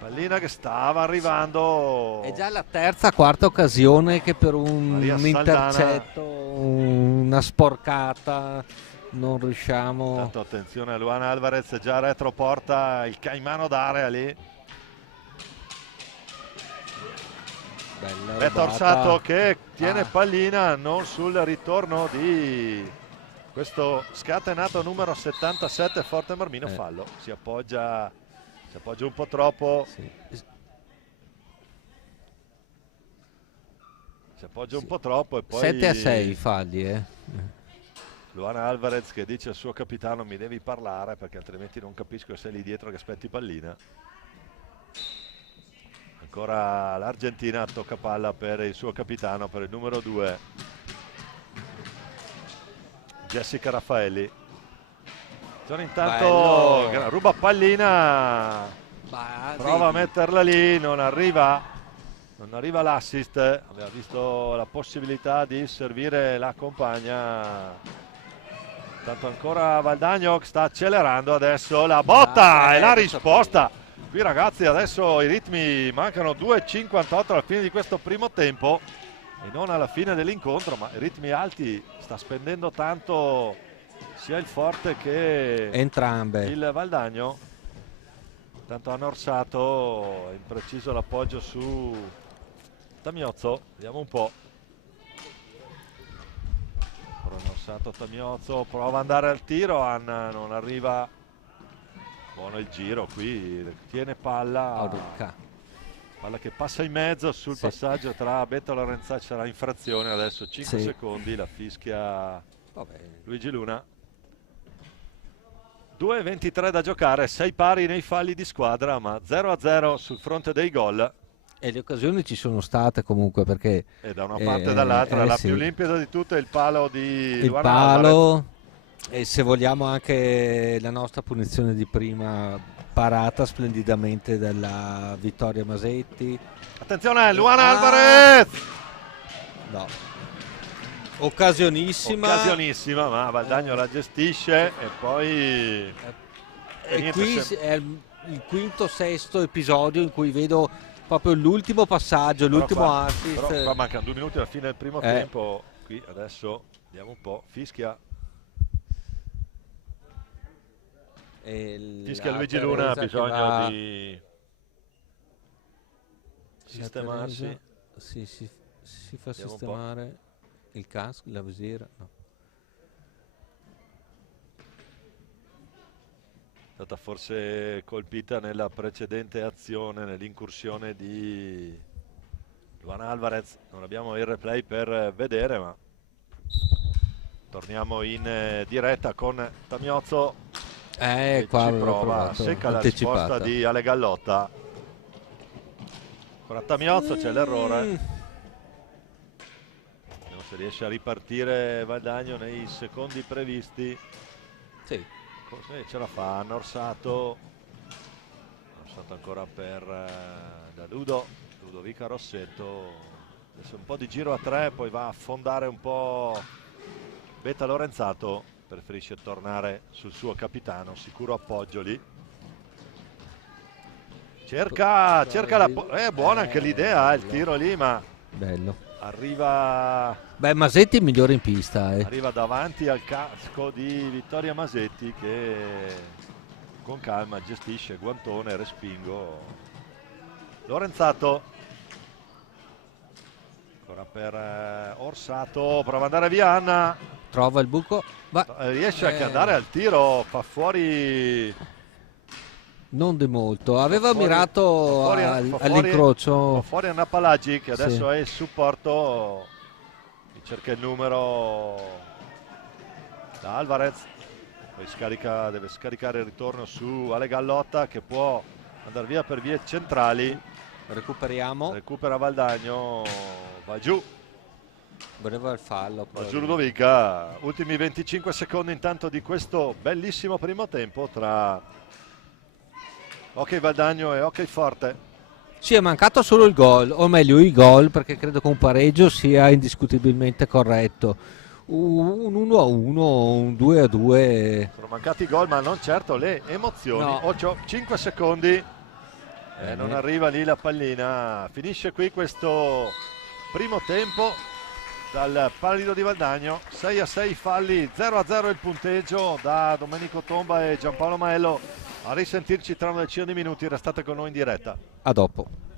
pallina che stava arrivando. È già la terza, quarta occasione che per un Maria Saldana. intercetto, una sporcata, non riusciamo. Intanto attenzione a Luana Alvarez, già retroporta il caimano d'area lì. Bella Betta rubata. Orsato che tiene pallina, non sul ritorno di questo scatenato numero 77 Forte Marmino. Fallo, si appoggia un po' troppo. Sì. Si appoggia un po' troppo e poi 7-6 falli, Luana Alvarez che dice al suo capitano: mi devi parlare perché altrimenti non capisco se sei lì dietro che aspetti pallina. Ancora l'Argentina, tocca palla per il suo capitano, per il numero 2 Jessica Raffaelli. Attenzione intanto, Bello. ruba pallina, Ma prova a vedi, metterla lì, non arriva l'assist, aveva visto la possibilità di servire la compagna. Intanto ancora Valdagno che sta accelerando, adesso la botta e la lo risposta. Qui ragazzi adesso i ritmi, mancano 2,58 alla fine di questo primo tempo e non alla fine dell'incontro, ma i ritmi alti, sta spendendo tanto sia il Forte che entrambe. il Valdagno. Intanto hanno orsato, è impreciso l'appoggio su Tamiozzo, vediamo un po'. Hanno orsato Tamiozzo, prova ad andare al tiro, Anna non arriva. Buono il giro qui, tiene palla che passa in mezzo sul Sì. passaggio tra Beto Lorenzacci, sarà infrazione adesso, 5 Sì. secondi, la fischia Vabbè. Luigi Luna. 2,23 da giocare, 6 pari nei falli di squadra, ma 0-0 sul fronte dei gol. E le occasioni ci sono state comunque, perché E da una parte e dall'altra, la sì. più limpida di tutte è il palo di il Luana Alvarez. palo, e se vogliamo anche la nostra punizione di prima, parata splendidamente dalla Vittoria Masetti. Attenzione, Luana Alvarez! No, occasionissima. Ma Valdagno la gestisce e poi E niente, qui è il quinto, sesto episodio in cui vedo proprio l'ultimo passaggio, l'ultimo assist. Però qua mancano 2 minuti alla fine del primo tempo. Qui adesso vediamo un po', fischia Luigi Luna, ha bisogno di sistemarsi. Sì, si fa Vediamo un po'. sistemare il casco, la visiera. No. È stata forse colpita nella precedente azione, nell'incursione di Luana Alvarez. Non abbiamo il replay per vedere, ma torniamo in diretta con Tamiozzo che Qua ci avevo prova, provato, secca la anticipata. risposta di Ale Gallotta. Ancora Tamiozzo, c'è l'errore. Vediamo se riesce a ripartire Valdagno nei secondi previsti. Sì. Ce la fa, hanno orsato ancora per da Ludovica Rossetto. Adesso un po' di giro a 3, poi va a fondare un po' Beta Lorenzato, preferisce tornare sul suo capitano, sicuro appoggio lì. Cerca è buona anche l'idea, il tiro lì, ma Bello. arriva Masetti è il migliore in pista. Arriva davanti al casco di Vittoria Masetti che con calma gestisce guantone, respingo. Lorenzato ancora per Orsato, prova ad andare via Anna, Trova il buco. riesce anche ad andare al tiro, fa fuori Non di molto. Aveva mirato all'incrocio. fa fuori Anna Palagi che adesso Sì. è il supporto, cerca il numero da Alvarez, poi deve scaricare il ritorno su Ale Gallotta che può andare via per vie centrali. Recuperiamo. Recupera Valdagno, va giù Voleva il fallo. Ludovica. Ultimi 25 secondi intanto di questo bellissimo primo tempo tra Ok Valdagno e Ok Forte. Sì, è mancato solo il gol, o meglio i gol, perché credo che un pareggio sia indiscutibilmente corretto. Un 1-1, un 2-2. Sono mancati i gol, ma non certo le emozioni. No. 5 secondi. Non arriva lì la pallina. Finisce qui questo primo tempo dal Pallido di Valdagno. 6-6 falli, 0-0 il punteggio da Domenico Tomba e Giampaolo Maello. A risentirci tra una decina di minuti. Restate con noi in diretta. A dopo.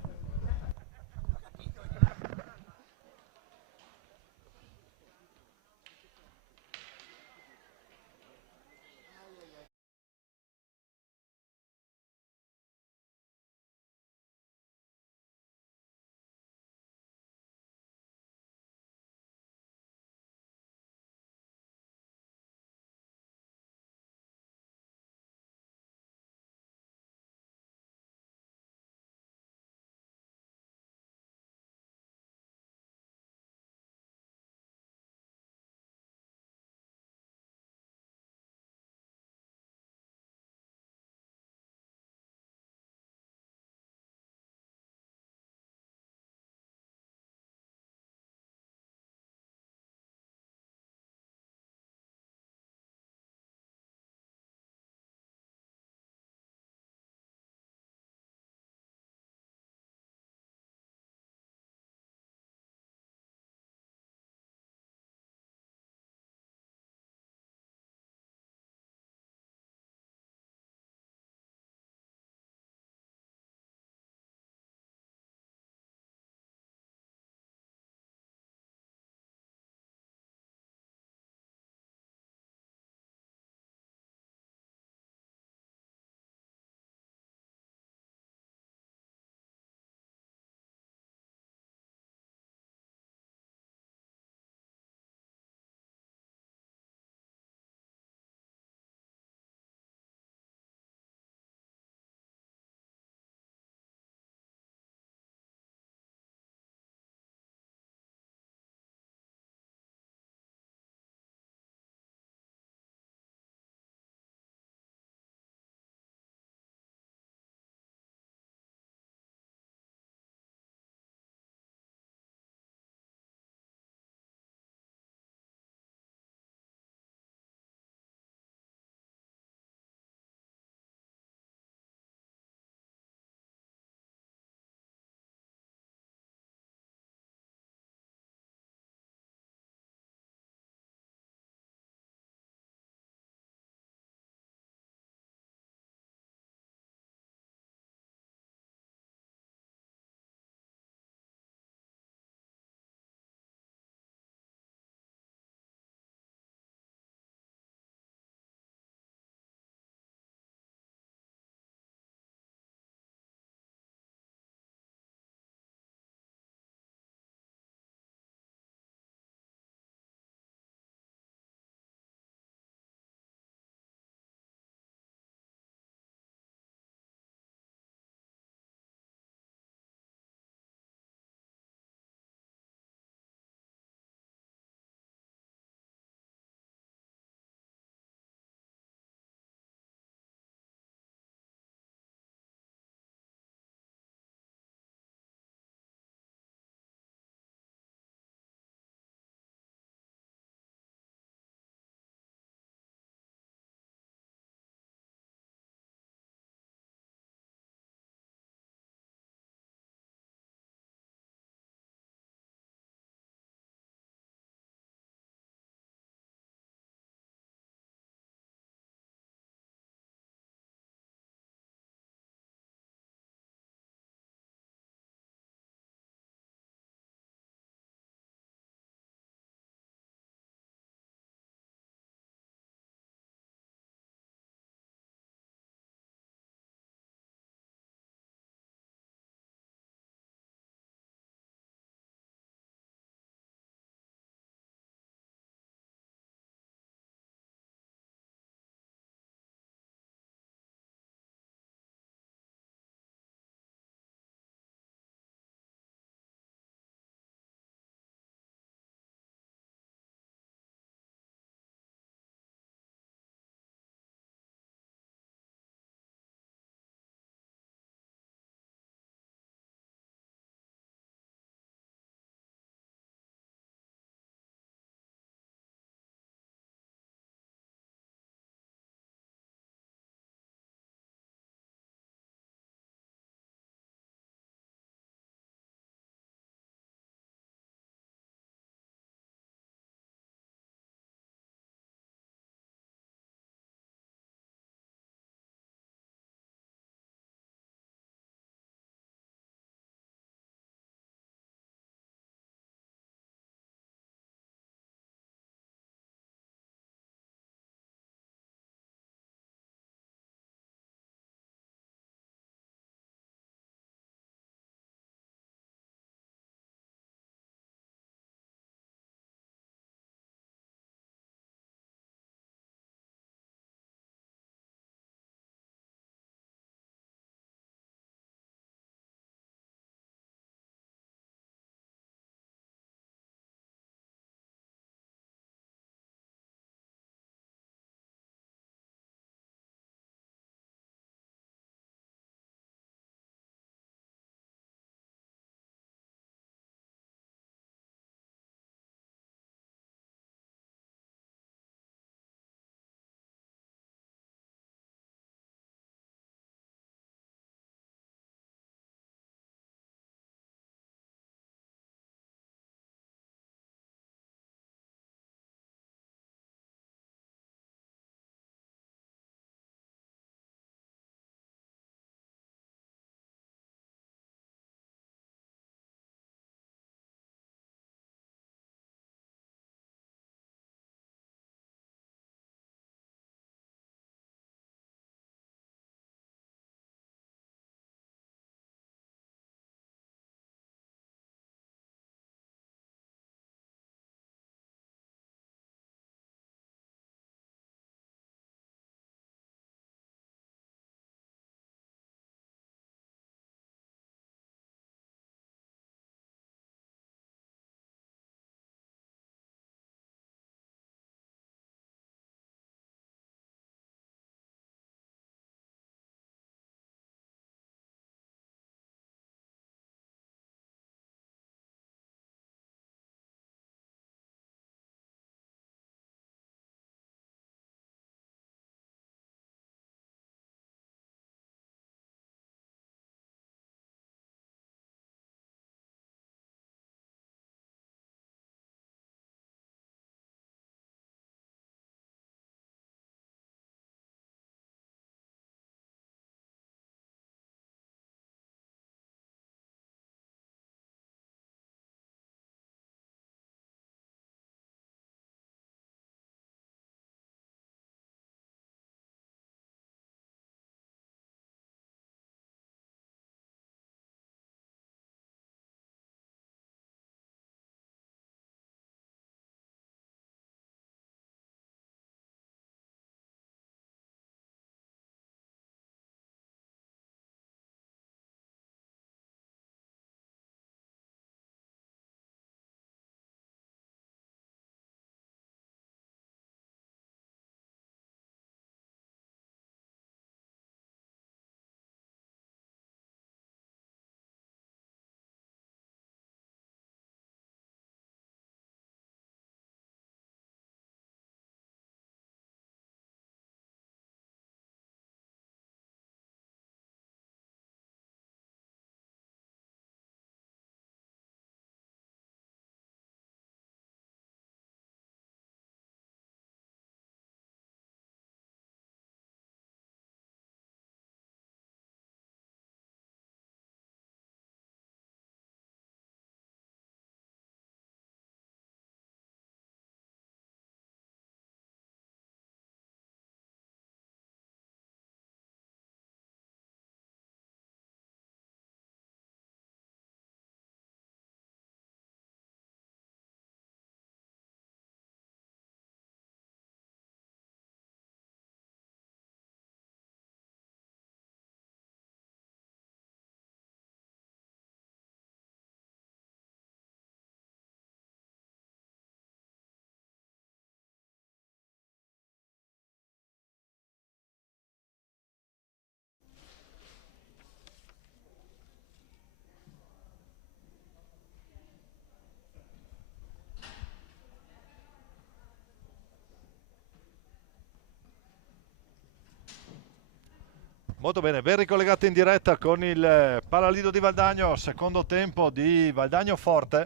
Molto bene, ben ricollegati in diretta con il Palalido di Valdagno, secondo tempo di Valdagno Forte,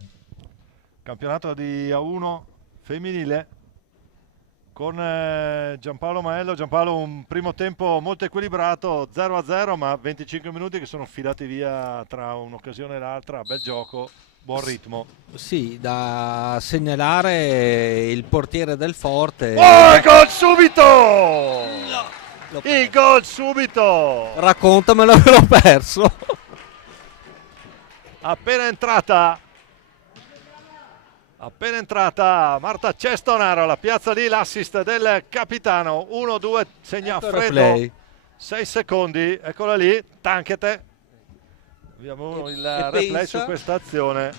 campionato di A1 femminile, con Giampaolo Maello. Giampaolo, un primo tempo molto equilibrato, 0-0, ma 25 minuti che sono filati via tra un'occasione e l'altra, bel gioco, buon ritmo. Sì, da segnalare il portiere del Forte. Oh, il gol subito! Il gol subito! Raccontamelo, l'ho perso. Appena entrata Marta Cestonaro alla piazza lì, l'assist del capitano. 1-2, segna Ecco il Freddo. replay. 6 secondi, eccola lì, Tanchete. Abbiamo il replay pensa- su questa azione.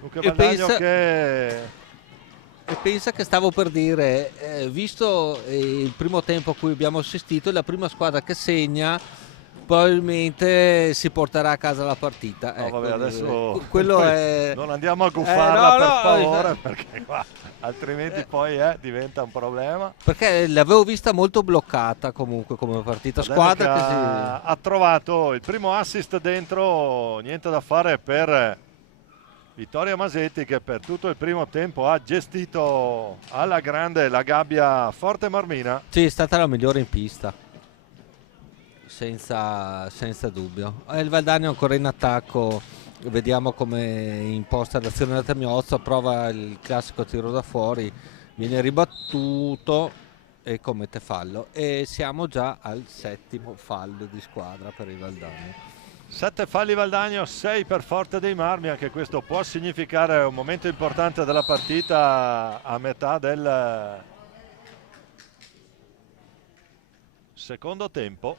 Luca e Valdagno pensa- che... E pensa che stavo per dire, visto il primo tempo a cui abbiamo assistito, la prima squadra che segna probabilmente si porterà a casa la partita. No, Ecco, vabbè, adesso quello poi è... non andiamo a guffarla no, per no, favore, perché qua altrimenti poi diventa un problema. Perché l'avevo vista molto bloccata comunque come partita. Squadra che ha trovato il primo assist dentro, niente da fare per Vittoria Masetti, che per tutto il primo tempo ha gestito alla grande la gabbia Forte Marmina. sì, è stata la migliore in pista, senza dubbio. Il Valdagno ancora in attacco, vediamo come imposta l'azione da Tamiozzo, prova il classico tiro da fuori, viene ribattuto e commette fallo, e siamo già al 7° fallo di squadra per il Valdagno. 7 falli Valdagno, 6 per Forte dei Marmi. Anche questo può significare un momento importante della partita a metà del secondo tempo.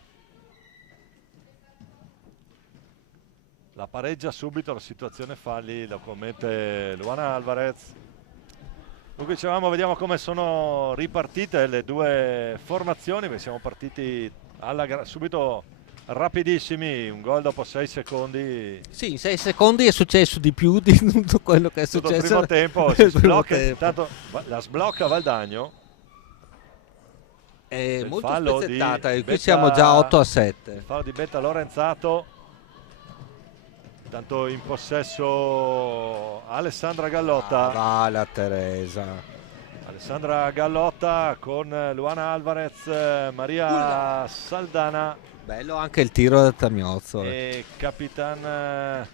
La pareggia subito la situazione falli, lo commette Luana Alvarez. Dunque dicevamo, vediamo come sono ripartite le due formazioni, perché siamo partiti subito rapidissimi, un gol dopo 6 secondi. Sì, in 6 secondi è successo di più di tutto quello che è Tutto successo il primo tempo nel si primo sblocca, tempo. intanto la sblocca Valdagno. È Il molto fallo di spezzettata, e qui Betta- siamo già Il 8-7. fallo di Betta Lorenzato. Tanto in possesso Alessandra Gallotta. Va la Teresa. Alessandra Gallotta con Luana Alvarez, Maria Saldana Bello anche il tiro da Tamiozzo. e Capitan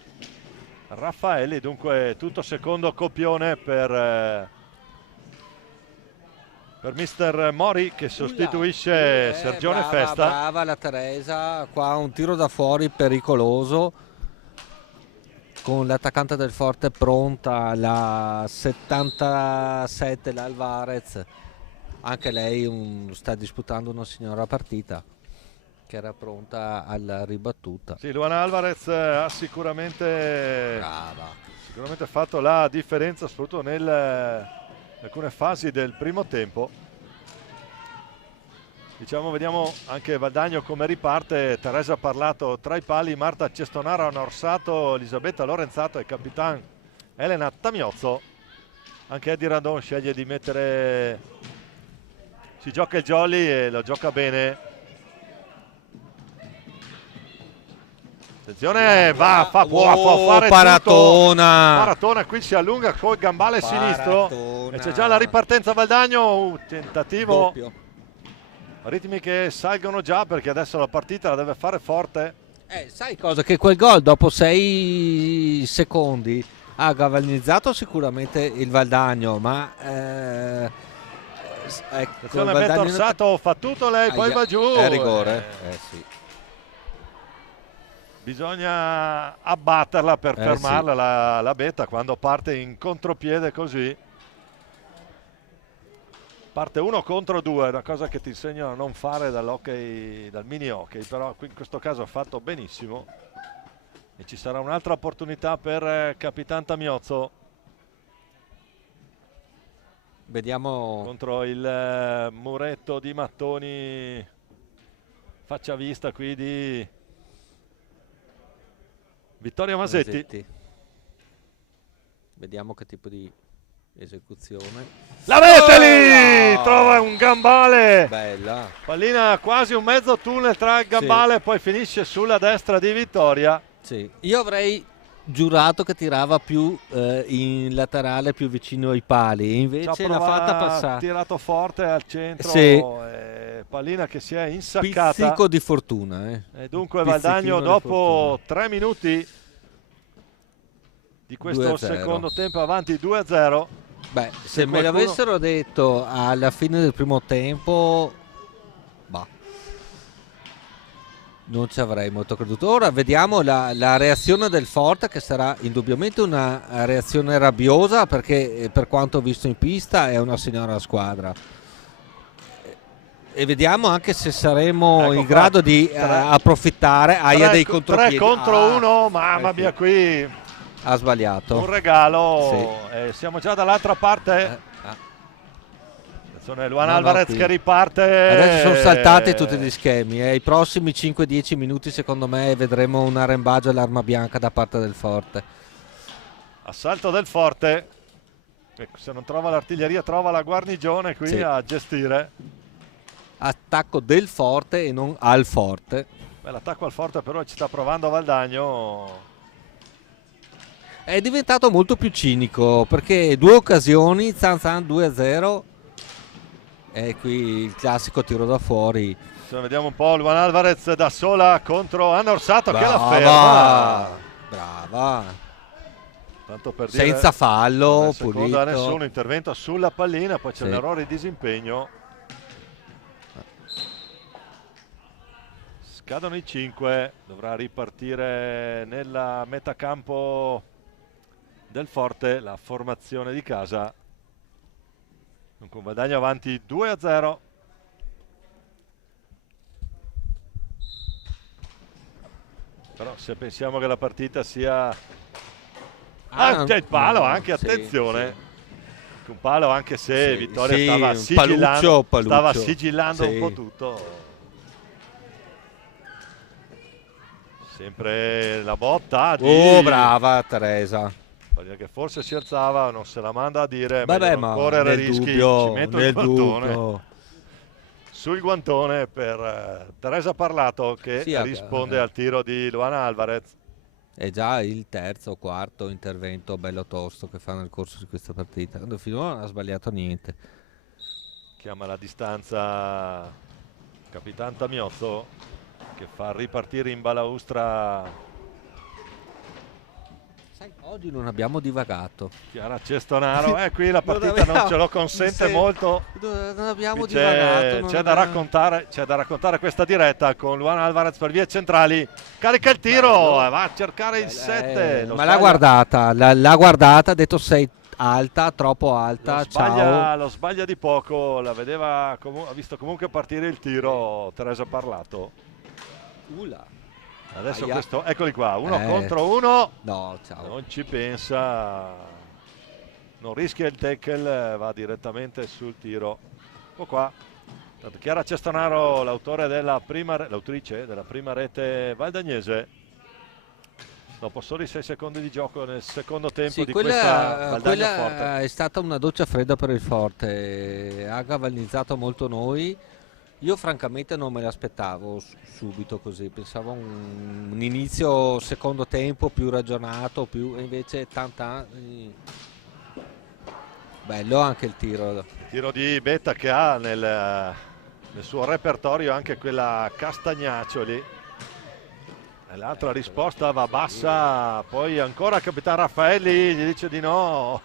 Raffaelli. Dunque tutto secondo copione per mister Mori, che sostituisce Sergione brava, Festa. Brava la Teresa, qua un tiro da fuori pericoloso, con l'attaccante del Forte pronta, la 77, l'Alvarez. Anche lei sta disputando una signora partita, che era pronta alla ribattuta. Sì, Luana Alvarez ha sicuramente fatto la differenza, soprattutto in alcune fasi del primo tempo. Diciamo, vediamo anche Valdagno come riparte. Teresa ha parlato tra i pali, Marta Cestonaro, Anna Orsato, Elisabetta Lorenzato e Capitan Elena Tamiozzo. Anche Eddie Radon sceglie di mettere, si gioca il jolly e lo gioca bene. Attenzione, può fare Paratona. tutto. Paratona, qui si allunga col gambale sinistro Paratona. e c'è già la ripartenza Valdagno, un tentativo. Doppio. Ritmi che salgono già, perché adesso la partita la deve fare Forte. Sai cosa? Che quel gol dopo 6 secondi ha galvanizzato sicuramente il Valdagno, ma ecco, Attenzione, Betta Orsato fa tutto lei, poi va giù. È rigore. Sì. Bisogna abbatterla per fermarla, sì. la Betta, quando parte in contropiede così. Parte 1 contro 2, è una cosa che ti insegnano a non fare dal mini hockey, però qui in questo caso ha fatto benissimo. E ci sarà un'altra opportunità per Capitan Tamiozzo. Vediamo Contro il muretto di mattoni faccia vista qui di Vittoria Masetti. Vediamo che tipo di Esecuzione. La mette lì! Oh! Trova un gambale. Bella. Pallina quasi un mezzo tunnel tra il gambale e poi finisce sulla destra di Vittoria. Sì. Io avrei giurato che tirava più in laterale, più vicino ai pali, e invece l'ha fatta passare. Tirato forte al centro. Sì. Pallina che si è insaccata. Pizzico di fortuna. E dunque Pizzichino Valdagno di dopo fortuna. 3 minuti di questo 2-0. secondo tempo avanti 2-0. Beh, se me qualcuno- l'avessero detto alla fine del primo tempo, bah, non ci avrei molto creduto. Ora vediamo la reazione del Forte, che sarà indubbiamente una reazione rabbiosa, perché per quanto ho visto in pista è una signora squadra. E vediamo anche se saremo Ecco in qua, grado di tre- approfittare. Aia dei contropiedi. 3 contro 1, mamma sì. mia, qui Ha sbagliato. un regalo. Siamo già dall'altra parte. Attenzione, Luan No, Alvarez qui. che riparte. Adesso sono saltati tutti gli schemi. I prossimi 5-10 minuti, secondo me, vedremo un arrembaggio all'arma bianca da parte del Forte. Assalto del Forte. Ecco, se non trova l'artiglieria, trova la guarnigione qui Sì. a gestire. Attacco del Forte e non al Forte. Beh, l'attacco al Forte però ci sta provando Valdagno. È diventato molto più cinico, perché 2 occasioni, Zan 2-0, e qui il classico tiro da fuori. Se vediamo un po', Luan Alvarez da sola contro Anna Orsato che la ferma. Brava. Tanto per dire, Senza fallo, nel secondo pulito. nessun intervento sulla pallina, poi c'è Sì. un errore di disimpegno. Scadono i 5, dovrà ripartire nella metacampo del Forte la formazione di casa. Dunque un Valdagno avanti 2-0. Però se pensiamo che la partita sia anche il palo, anche sì, attenzione. sì. Un palo anche se Sì, Vittoria sì, stava un sigillando, paluccio. stava sigillando Sì. un po' tutto. Sempre la botta di Oh, brava Teresa. Voglio che forse si alzava, non se la manda a dire, Vabbè, meglio ma non correre nel rischi, dubbio, ci metto nel il guantone dubbio. sul guantone per Teresa Parlato che Sì, risponde al tiro di Luana Alvarez. È già il terzo o quarto intervento bello tosto che fa nel corso di questa partita. Quando finora non ha sbagliato niente. Chiama la distanza Capitan Tamiozzo che fa ripartire in balaustra Sai, oggi non abbiamo divagato. Chiara Cestonaro. Qui la partita non ce lo consente Sì, molto. Non abbiamo Qui divagato. c'è da raccontare questa diretta con Luan Alvarez per vie centrali. Carica il tiro e va a cercare il 7. Ma l'ha guardata, l'ha guardata, ha detto sei alta, troppo alta. Ciao. Lo sbaglia di poco, la vedeva ha visto comunque partire il tiro Teresa Parlato. Adesso Aia. questo, eccoli qua, 1 contro 1. No, ciao. Non ci pensa, non rischia il tackle, va direttamente sul tiro. Ecco qua. Tanto Chiara Cestonaro, l'autrice della prima rete valdagnese. Dopo soli 6 secondi di gioco nel secondo tempo Sì, di questa Valdagno quella Forte. è stata una doccia fredda per il Forte. Ha galvanizzato molto noi. Io francamente non me l'aspettavo subito così, pensavo un inizio secondo tempo più ragionato, e invece bello anche il tiro. Tiro di Betta che ha nel suo repertorio anche quella Castagnaccioli. E l'altra risposta va bassa, poi ancora Capitan Raffaelli gli dice di no.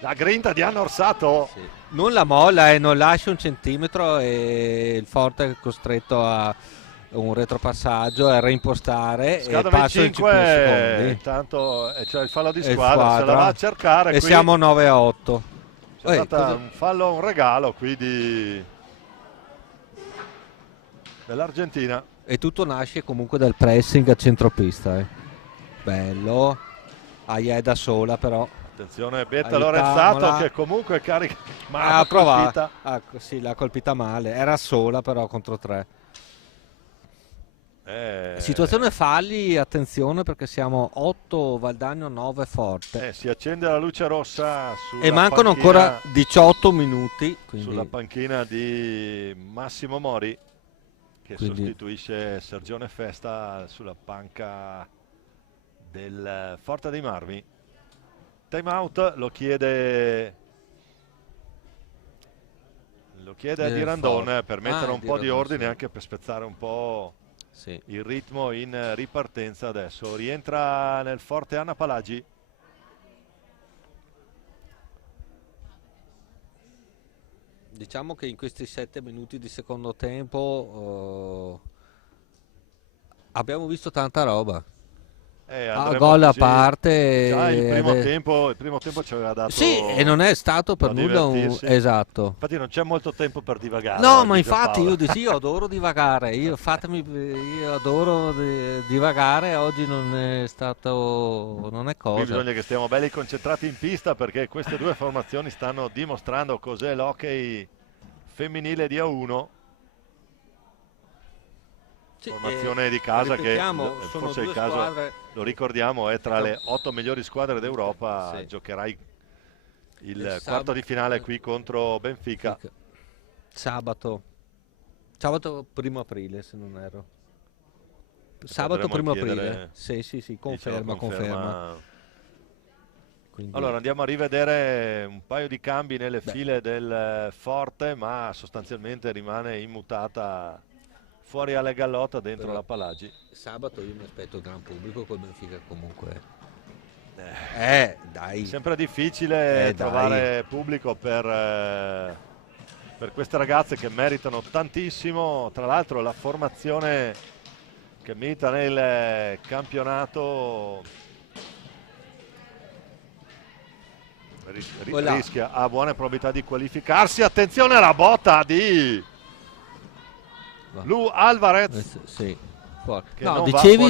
La grinta di Anna Orsato. Sì. Non la molla e non lascia un centimetro e il Forte è costretto a un retropassaggio e a reimpostare e Scadono i passa in 5 5, secondi. intanto c'è il fallo di E squadra, se la va a cercare e qui. siamo 9-8. C'è stato un fallo, un regalo qui dell'Argentina. E tutto nasce comunque dal pressing a centropista. Bello. Aia è da sola però. Attenzione Betta Aiutiamola. Lorenzato che comunque carica. Ma Ha provato. colpita. Sì, l'ha colpita male. Era sola però contro 3. Situazione falli, attenzione perché siamo 8 Valdagno, 9 Forte. Si accende la luce rossa sulla E mancano panchina, ancora 18 minuti. Quindi sulla panchina di Massimo Mori, che sostituisce Sergione Festa sulla panca del Forte dei Marmi. Time out lo chiede a Di Randon per mettere un po' di ordine, anche per spezzare un po' il ritmo in ripartenza. Adesso rientra nel Forte Anna Palagi. Diciamo che in questi 7 minuti di secondo tempo abbiamo visto tanta roba. Gol a parte. Già il primo tempo ci aveva dato. Sì, e non è stato per nulla esatto. Infatti non c'è molto tempo per divagare. No, ma infatti io adoro divagare. Io adoro divagare. Oggi non è stato. Non è cosa. Qui bisogna che stiamo belli concentrati in pista, perché queste due formazioni stanno dimostrando cos'è l'hockey femminile di A1. Formazione di casa che forse è il caso, lo ricordiamo, è tra le 8 migliori squadre d'Europa. Giocherà il quarto di finale qui contro Benfica. Sabato 1 aprile, se non erro. Sabato 1 aprile. Sì, conferma. Quindi... Allora andiamo a rivedere un paio di cambi nelle file del Forte, ma sostanzialmente rimane immutata fuori alla Gallotta, dentro la Palagi. Sabato io mi aspetto il gran pubblico col Benfica comunque. Dai. Sempre difficile trovare pubblico per queste ragazze che meritano tantissimo. Tra l'altro la formazione che milita nel campionato rischia, ha buone probabilità di qualificarsi. Attenzione alla botta di Lu Alvarez.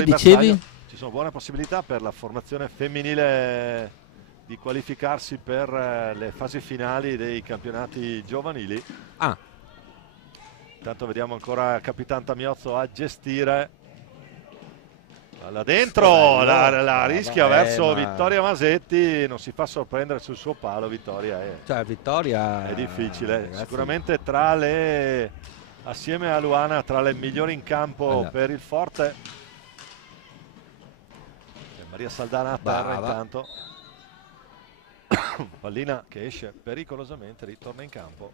Dicevi? Ci sono buone possibilità per la formazione femminile di qualificarsi per le fasi finali dei campionati giovanili. Intanto vediamo ancora Capitan Tamiozzo a gestire. Là dentro la rischia verso Vittoria Masetti, non si fa sorprendere sul suo palo. Vittoria è difficile, ragazzi. Sicuramente assieme a Luana tra le migliori in campo per il Forte. Maria Saldana a terra intanto. Pallina che esce pericolosamente, ritorna in campo.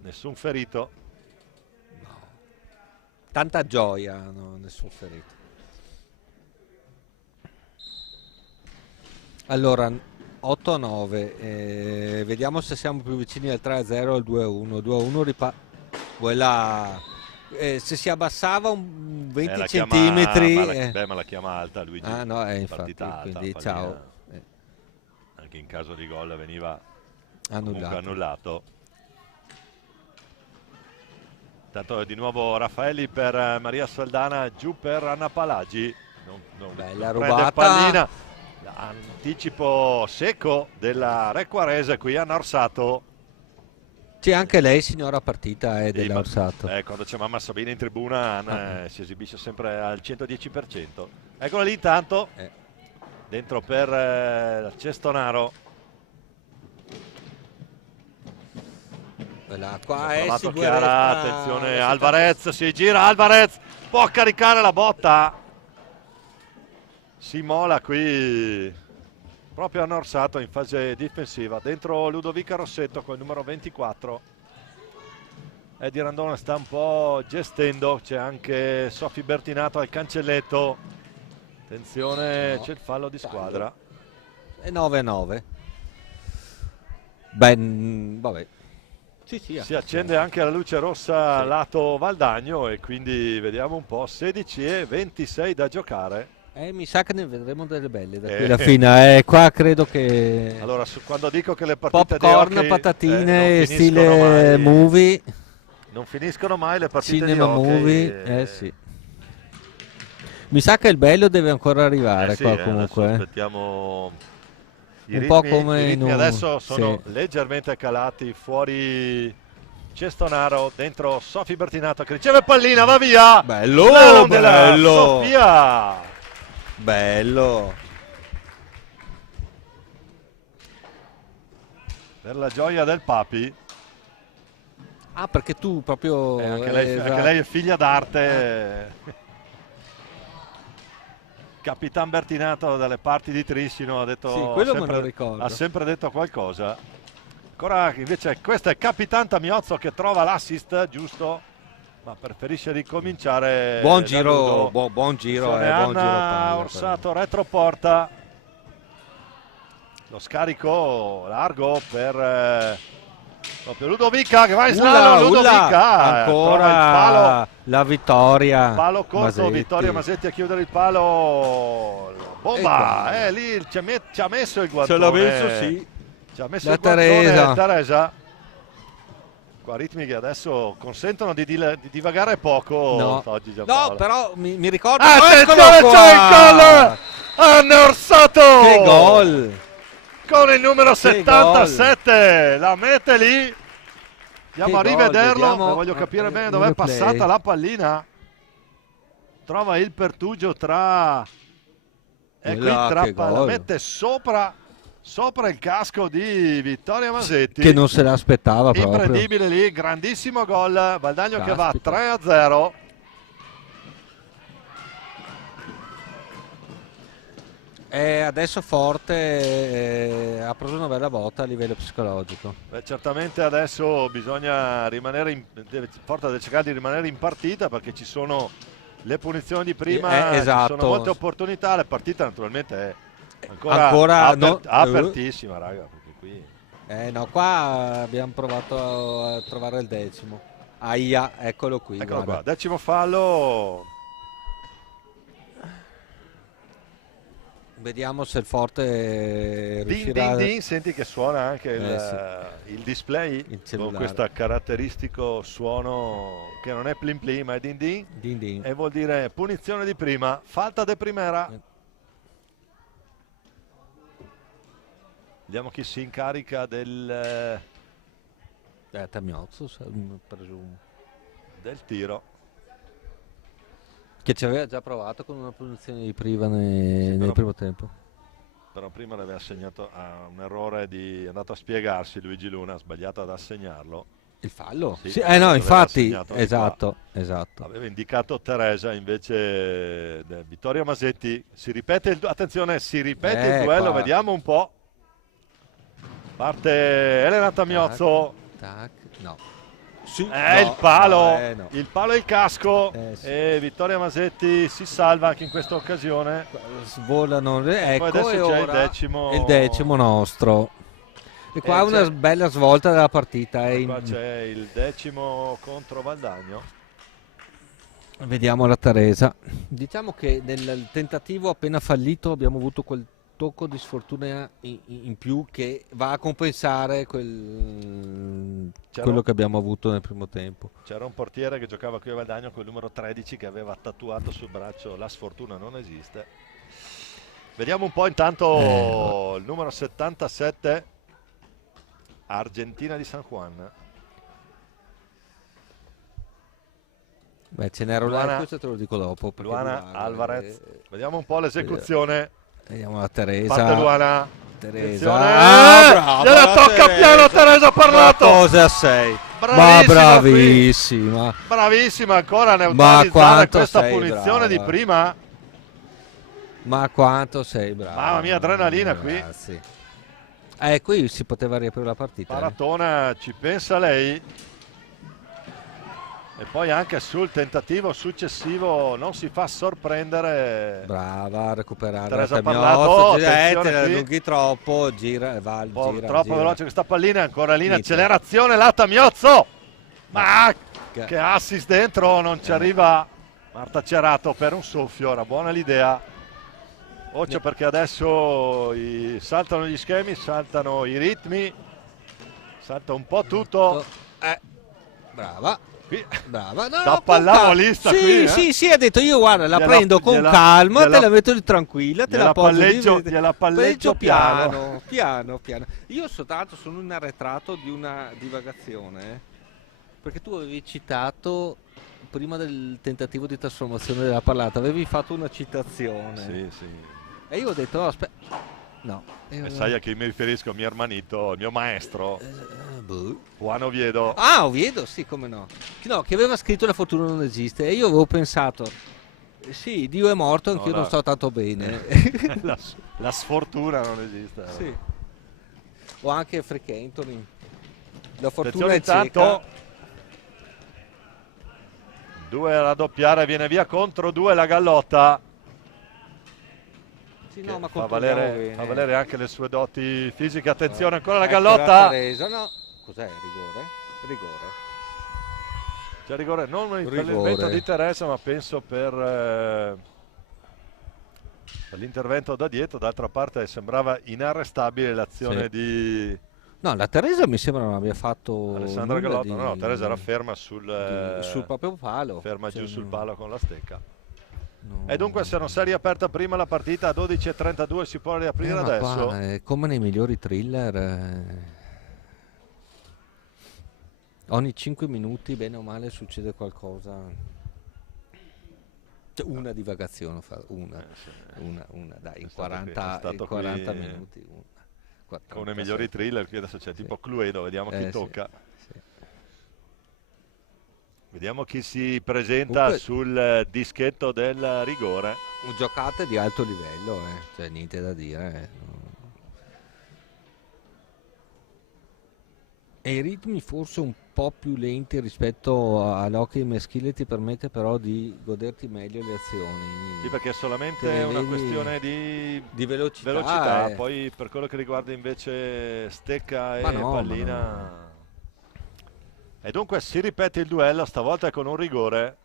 Nessun ferito. Tanta gioia, nessun ferito. Allora 8-9, vediamo se siamo più vicini al 3-0 o al 2-1. 2-1 se si abbassava un 20 centimetri. Ma la chiama alta Luigi. Infatti, quindi ciao. Anche in caso di gol veniva annullato. Intanto di nuovo Raffaelli per Maria Saldana, giù per Anna Palagi. Bella prende rubata. Pallina. Anticipo secco della Recquarese qui a Norsato. Sì, anche lei signora partita della Orsato. Quando c'è mamma Sabina in tribuna Anna si esibisce sempre al 110%. Eccola lì intanto. Dentro per Cestonaro. Attenzione, Alvarez si gira, Alvarez può caricare la botta, si mola qui proprio a Norsato in fase difensiva. Dentro Ludovica Rossetto con il numero 24. Di Randone sta un po' gestendo, c'è anche Sofi Bertinato al cancelletto. Attenzione, c'è il fallo di squadra. E 9-9. Vabbè. Si accende anche la luce rossa lato Valdagno e quindi vediamo un po'. 16:26 da giocare. Mi sa che ne vedremo delle belle da qui alla fine. Qua credo che. Allora, quando dico che le partite popcorn, di hockey, patatine, stile movie. Non finiscono mai le partite Cinema di hockey. Movie. Sì. Mi sa che il bello deve ancora arrivare qua comunque. Aspettiamo. I Un ritmi, po' come i ritmi in un... adesso sono leggermente calati fuori Cestonaro dentro Sofi Bertinato che riceve pallina, va via. Bello, Slalom della bello. Sofia. Bello. Per la gioia del Papi. Ah, perché tu proprio... Anche lei è figlia d'arte. Capitan Bertinato dalle parti di Trissino ha detto, Sì, quello me lo ricordo. ha sempre detto qualcosa. Ancora invece questo è Capitan Tamiozzo che trova l'assist giusto, ma preferisce ricominciare. Buon da giro, nudo. buon giro, Buon giro Anna palla, Orsato retroporta. Lo scarico largo per proprio Ludovica che va in slalom. Ludovica trova il palo. ancora la vittoria. Palo corto, Masetti. Vittoria Masetti a chiudere il palo. Bomba! Lì ci ha messo il guantone. Ce l'ha messo, sì. Ci ha messo La il guantone Teresa. Teresa. Qua ritmi che adesso consentono di divagare poco. No, Oggi Giampaolo. no, però mi ricordo. Attenzione, Eccolo c'è il qua! gol! Anna Orsato! Che gol! Con il numero Che 77, la mette lì. Andiamo a Che gol, rivederlo. vediamo. Voglio capire bene Il dove è replay. passata la pallina. Trova il pertugio tra. E qui Là, che la gol. mette sopra il casco di Vittoria Masetti. Che non se l'aspettava proprio. Imprendibile lì, grandissimo gol. Valdagno che va Caspita. 3-0. Adesso forte ha preso una bella botta a livello psicologico. Beh, certamente adesso bisogna Forte deve cercare di rimanere in partita perché ci sono le punizioni di prima, esatto. ci sono molte opportunità, la partita naturalmente è ancora apertissima, raga, perché qui No, qua abbiamo provato a trovare il decimo. Aia, eccolo qui. eccolo guarda. qua, decimo fallo. Vediamo se il forte Din riuscirà. din din, senti che suona anche il display Il con cellulare. questo caratteristico suono che non è plin plin ma è din din. Din din. E vuol dire punizione di prima, falta de primera. Vediamo chi si incarica del Tamiozzo, presumo. tiro. Che ci aveva già provato con una punizione di priva nel però- primo tempo. Però prima le aveva assegnato un errore è andato a spiegarsi Luigi Luna, ha sbagliato ad assegnarlo. Il fallo? Sì, Sì, no, l'aveva infatti, assegnato di esatto. Aveva indicato Teresa, invece Vittoria Masetti. Attenzione, si ripete il duello, qua. vediamo un po'. Parte Elena Tamiozzo. Tac, no. Sì, Il palo, no. il palo e il casco. Sì. E Vittoria Masetti si salva anche in questa occasione. Svolano, ecco, adesso e c'è ora il decimo nostro. E qua una c'è- bella svolta della partita. Qua c'è il decimo contro Valdagno. Vediamo la Teresa. Diciamo che nel tentativo appena fallito abbiamo avuto quel tocco di sfortuna in più che va a compensare quello che abbiamo avuto nel primo tempo. C'era un portiere che giocava qui a Valdagno con il numero 13 che aveva tatuato sul braccio la sfortuna non esiste. Vediamo un po' intanto il numero 77 Argentina di San Juan. Beh, ce n'era Luana- questo te lo dico dopo. perché Luana guarda, Alvarez. Vediamo un po' l'esecuzione. Vediamo la Teresa. Parte Luana. Teresa. Attenzione. Brava Gliela la tocca piano, Teresa ha parlato. Cose a 6. Bravissima Ma bravissima. Bravissima ancora a Ma neutralizzare quanto questa sei punizione di brava. prima. Ma quanto sei bravo. Mamma mia, adrenalina qui. Ragazzi. Qui si poteva riaprire la partita. Paratona ci pensa lei. E poi anche sul tentativo successivo non si fa sorprendere. Brava a recuperare. Teresa ha Tamiozzo, parlato, te attenzione la qui. allunghi troppo, gira, va, Un po' gira, troppo gira. veloce questa pallina, ancora lì in Finita. accelerazione la Tamiozzo. Ma Che- che assist dentro, non ci arriva Marta Cerato per un soffio, era buona l'idea. Occhio perché adesso saltano gli schemi, saltano i ritmi, salta un po' tutto. Brava. Qui. Brava, Da con pallavolista calma. qui, Sì, sì, ha detto io guarda, la Gliela- prendo con gliela- calma, gliela- te la metto lì tranquilla, te la appoggio lì, gliela palleggio piano. Io soltanto sono un arretrato di una divagazione. Perché tu avevi citato, prima del tentativo di trasformazione della parlata, avevi fatto una citazione. Sì, sì. E io ho detto, no, aspetta. No. E sai a chi mi riferisco? Mio hermanito, il mio maestro, Boh. Juan Oviedo. Ah, Oviedo, sì, come no. No, che aveva scritto La fortuna non esiste. E io avevo pensato, sì, Dio è morto, anch'io No, non sto tanto bene. La sfortuna non esiste. Sì. O anche Frank Anthony. La fortuna Attenzione è cieca. intanto. 2 a raddoppiare, viene via contro 2 la Gallotta. Sì, no, ma Fa controlliamo valere, bene. fa valere anche le sue doti fisiche. Attenzione ancora la Ecco Gallotta. Teresa, no. Cos'è? Rigore? Rigore. C'è rigore non per Rigore. l'intervento di Teresa, ma penso per l'intervento da dietro. D'altra parte sembrava inarrestabile l'azione Sì. di No, la Teresa mi sembra non abbia fatto Alessandra nulla Gallotta. No, Teresa era ferma sul proprio palo. ferma Cioè, giù sul no, palo con la stecca. no. E dunque se non si è riaperta prima la partita a 12:32 si può riaprire Ma adesso. qua, come nei migliori thriller, ogni 5 minuti, bene o male, succede qualcosa. Cioè, una divagazione, una, dai, in È stato qui, 40, è stato in 40 qui minuti. Una. Con i migliori thriller, qui adesso c'è tipo Cluedo, vediamo chi Sì, tocca. sì. Vediamo chi si presenta Comunque- sul dischetto del rigore. Giocate di alto livello, cioè niente da dire. E i ritmi forse un po' più lenti rispetto all'hockey maschile ti permette però di goderti meglio le azioni. Sì, perché è solamente Te ne una vedi questione di di velocità. velocità. Poi per quello che riguarda invece stecca e Ma no, pallina. ma no. E dunque si ripete il duello, stavolta con un rigore.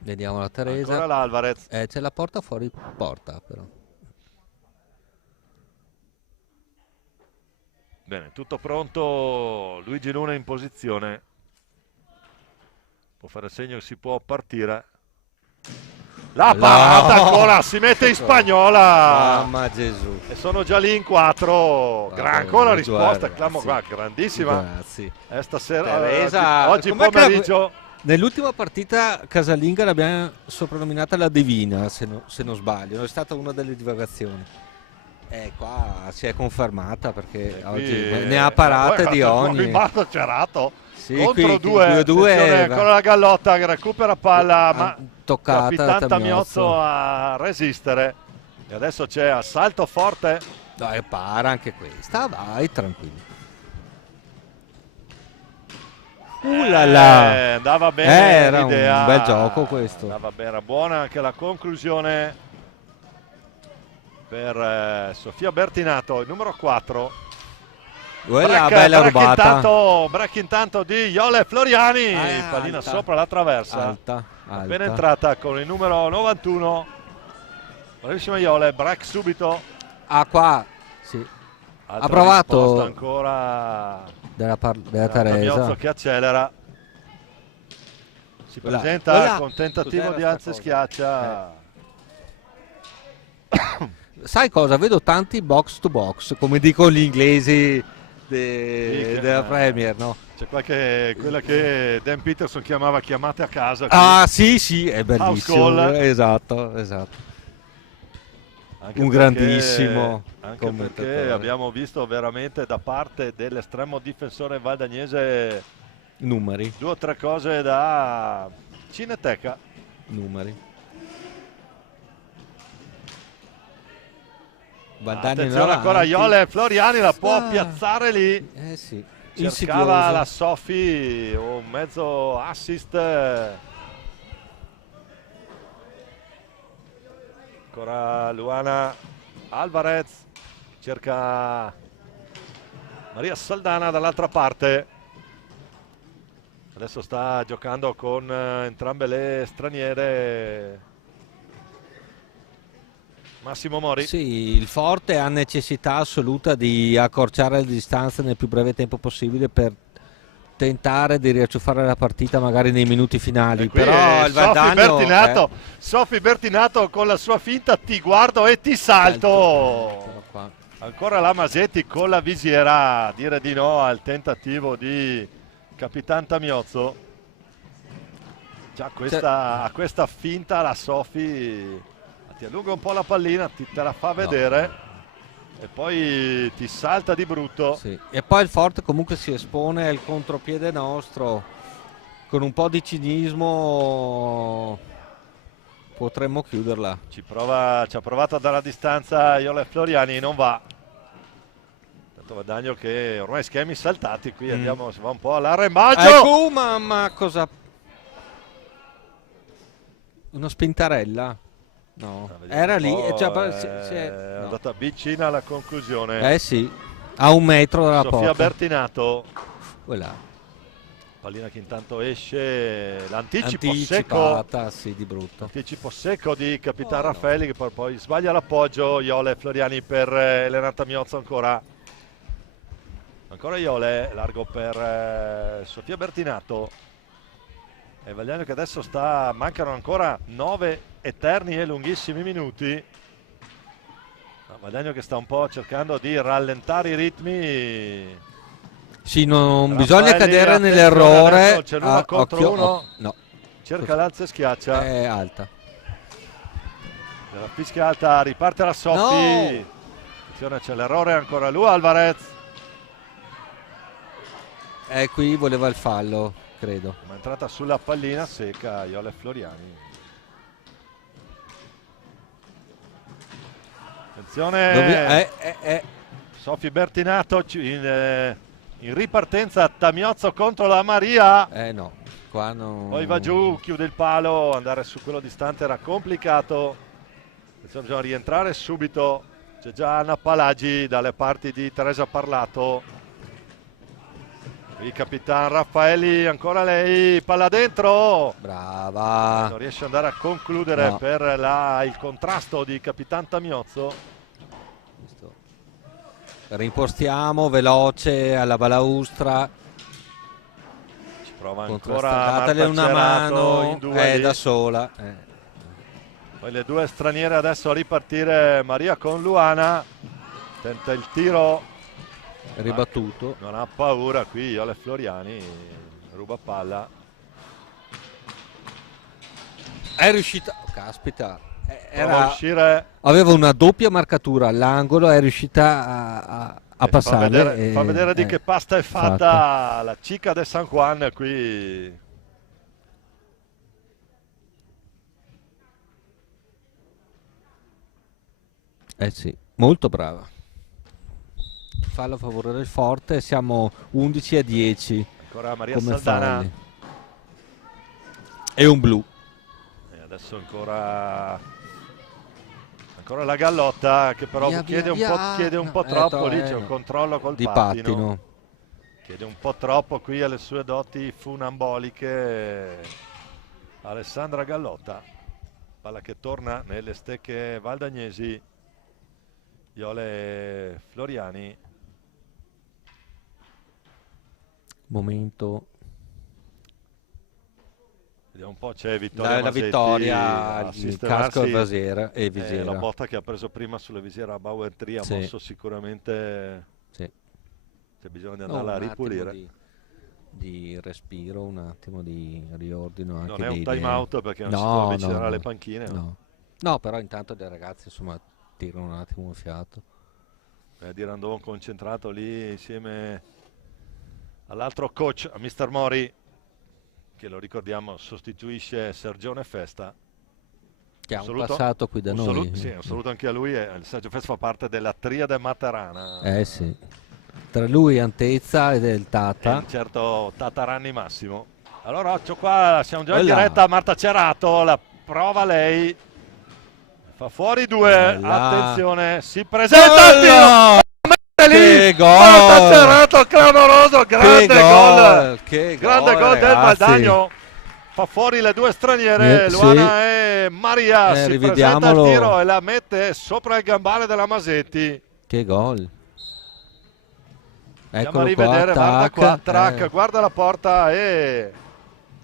Vediamo la Teresa. Ancora l'Alvarez. C'è la porta fuori porta però. Bene, tutto pronto. Luigi Luna in posizione. Può fare segno che si può partire. La parata ancora, si mette in spagnola. Mamma Gesù. E sono già lì in 4. Ancora risposta, grandissima. Grazie. Stasera, Teresa, oggi com'è che pomeriggio. Nell'ultima partita casalinga l'abbiamo soprannominata la Divina, se non sbaglio, è stata una delle divagazioni. Qua si è confermata perché oggi ne ha parate di ogni. Rimasto cerato. Sì, Contro qui, 2. Attenzione, ancora la Gallotta che recupera palla, ma toccata Capitan Tamiozzo. Tamiozzo a resistere. E adesso c'è assalto forte. Dai, para anche questa, vai tranquillo. Là. Andava bene Era l'idea. un bel gioco questo. Andava bene, buona anche la conclusione per Sofia Bertinato, il numero 4. Quella bella rubata. Break intanto di Iole Floriani, pallina alta. sopra la traversa. Alta. Appena entrata con il numero 91. Bravissima Iole, break subito. Qua, sì. Altra Ha provato risposta ancora della Tamiozzo Teresa. che accelera. Si Quella- presenta quella- con tentativo cos'era di sta alza e cosa? schiaccia. Sai cosa? Vedo tanti box to box, come dicono gli inglesi della che- Premier, no? C'è quella che Dan Peterson chiamava chiamate a casa. Sì, è bellissimo. House call. Esatto. Anche Un perché- grandissimo anche commentatore. perché abbiamo visto veramente da parte dell'estremo difensore valdagnese Numeri. 2 o 3 cose da cineteca. Valdani Attenzione ancora Iole Floriani, la può piazzare lì. Sì. Cercava Insidiosa. la Sofi un mezzo assist. Ancora Luana Alvarez, cerca Maria Saldana dall'altra parte. Adesso sta giocando con entrambe le straniere. Massimo Mori. Sì, il Forte ha necessità assoluta di accorciare le distanze nel più breve tempo possibile per tentare di riacciuffare la partita magari nei minuti finali. Qui Però il Valdagno Sofi Bertinato con la sua finta ti guardo e ti salto. Qua. Ancora la Masetti con la visiera a dire di no al tentativo di Capitan Tamiozzo. Già a questa finta la Sofi ti allunga un po' la pallina, te la fa vedere e poi ti salta di brutto. Sì. E poi il Forte comunque si espone al contropiede nostro, con un po' di cinismo potremmo chiuderla. Ci ha provato a dare la distanza Iole Floriani, non va. Tanto guadagno che ormai schemi saltati, qui andiamo, si va un po' all'arrembaggio. Ecco, mamma, cosa... Una spintarella? No, era lì, è no. andata vicina alla conclusione. Eh sì, a 1 metro dalla Sofia porta. Bertinato. Quella. Pallina che intanto esce, l'anticipo Anticipata, secco. sì, di brutto. Anticipo secco di Capitan Raffaelli, che poi sbaglia l'appoggio. Iole Floriani per Elena Tamiozzo ancora. Ancora Iole, largo per Sofia Bertinato. E Vagliano che adesso mancano ancora 9 eterni e lunghissimi minuti. Vagliano che sta un po' cercando di rallentare i ritmi. Sì, non Raffaelli, bisogna cadere attenzione, nell'errore. adesso c'è l'uno contro uno. No, Cerca l'alza e schiaccia. è alta. Della fischia alta, riparte la Sofi. No! Attenzione, c'è l'errore ancora lui, Alvarez. Qui voleva il fallo, credo. Ma è entrata sulla pallina secca Iole Floriani. Attenzione, Sofi Bertinato in ripartenza, Tamiozzo contro la Maria. No, qua non... Poi va giù, chiude il palo, andare su quello distante era complicato. Attenzione, bisogna rientrare subito. C'è già Anna Palagi dalle parti di Teresa Parlato. Il Capitan Raffaelli, ancora lei, palla dentro. Brava. Non riesce ad andare a concludere per il contrasto di Capitan Tamiozzo. Rimpostiamo veloce alla balaustra. Ci prova Contrastata, ancora Marta datele una Cerato mano, in due da sola. Poi le due straniere adesso a ripartire. Maria con Luana. Tenta il tiro. Ribattuto. Non ha paura qui Iole Floriani, ruba palla. È riuscita, caspita, aveva una doppia marcatura all'angolo, è riuscita a passare. Fa vedere di che pasta è fatta la Chica de San Juan qui. Sì, molto brava. Fallo a favore del Forte, siamo 11-10. Ancora Maria come Saldana. falli. E un blu. E adesso ancora la Gallotta che però chiede un po' troppo, lì c'è un controllo col pattino. Chiede un po' troppo qui alle sue doti funamboliche Alessandra Gallotta. Palla che torna nelle stecche valdagnesi. Iole Floriani. Momento. Vediamo un po', c'è Vittoria la vittoria, il casco e visiera. La botta che ha preso prima sulla visiera Bauer Tri ha mosso sicuramente. Sì. C'è bisogno di andarla a ripulire. Di respiro, un attimo di riordino. Anche non è un time out perché non si può avvicinare alle panchine. No, però intanto dei ragazzi insomma tirano un attimo un fiato. Di Randon concentrato lì insieme all'altro coach, a Mister Mori, che lo ricordiamo sostituisce Sergione Festa, che ha un passato qui da noi. Un saluto anche a lui. Sergio Festa fa parte della triade materana. Sì, tra lui Antezza ed il Tata, e certo Tataranni Massimo. Allora occhio qua, siamo già in diretta. Marta Cerato, la prova lei, fa fuori due. Attenzione, si presenta il tiro. Che gol! Marta Cerato, clamoroso, grande gol del Valdagno. Fa fuori le due straniere, Luana e Maria. Si presenta il tiro e la mette sopra il gambale della Masetti. Che gol! Andiamo a rivedere, guarda qua, track, guarda la porta e...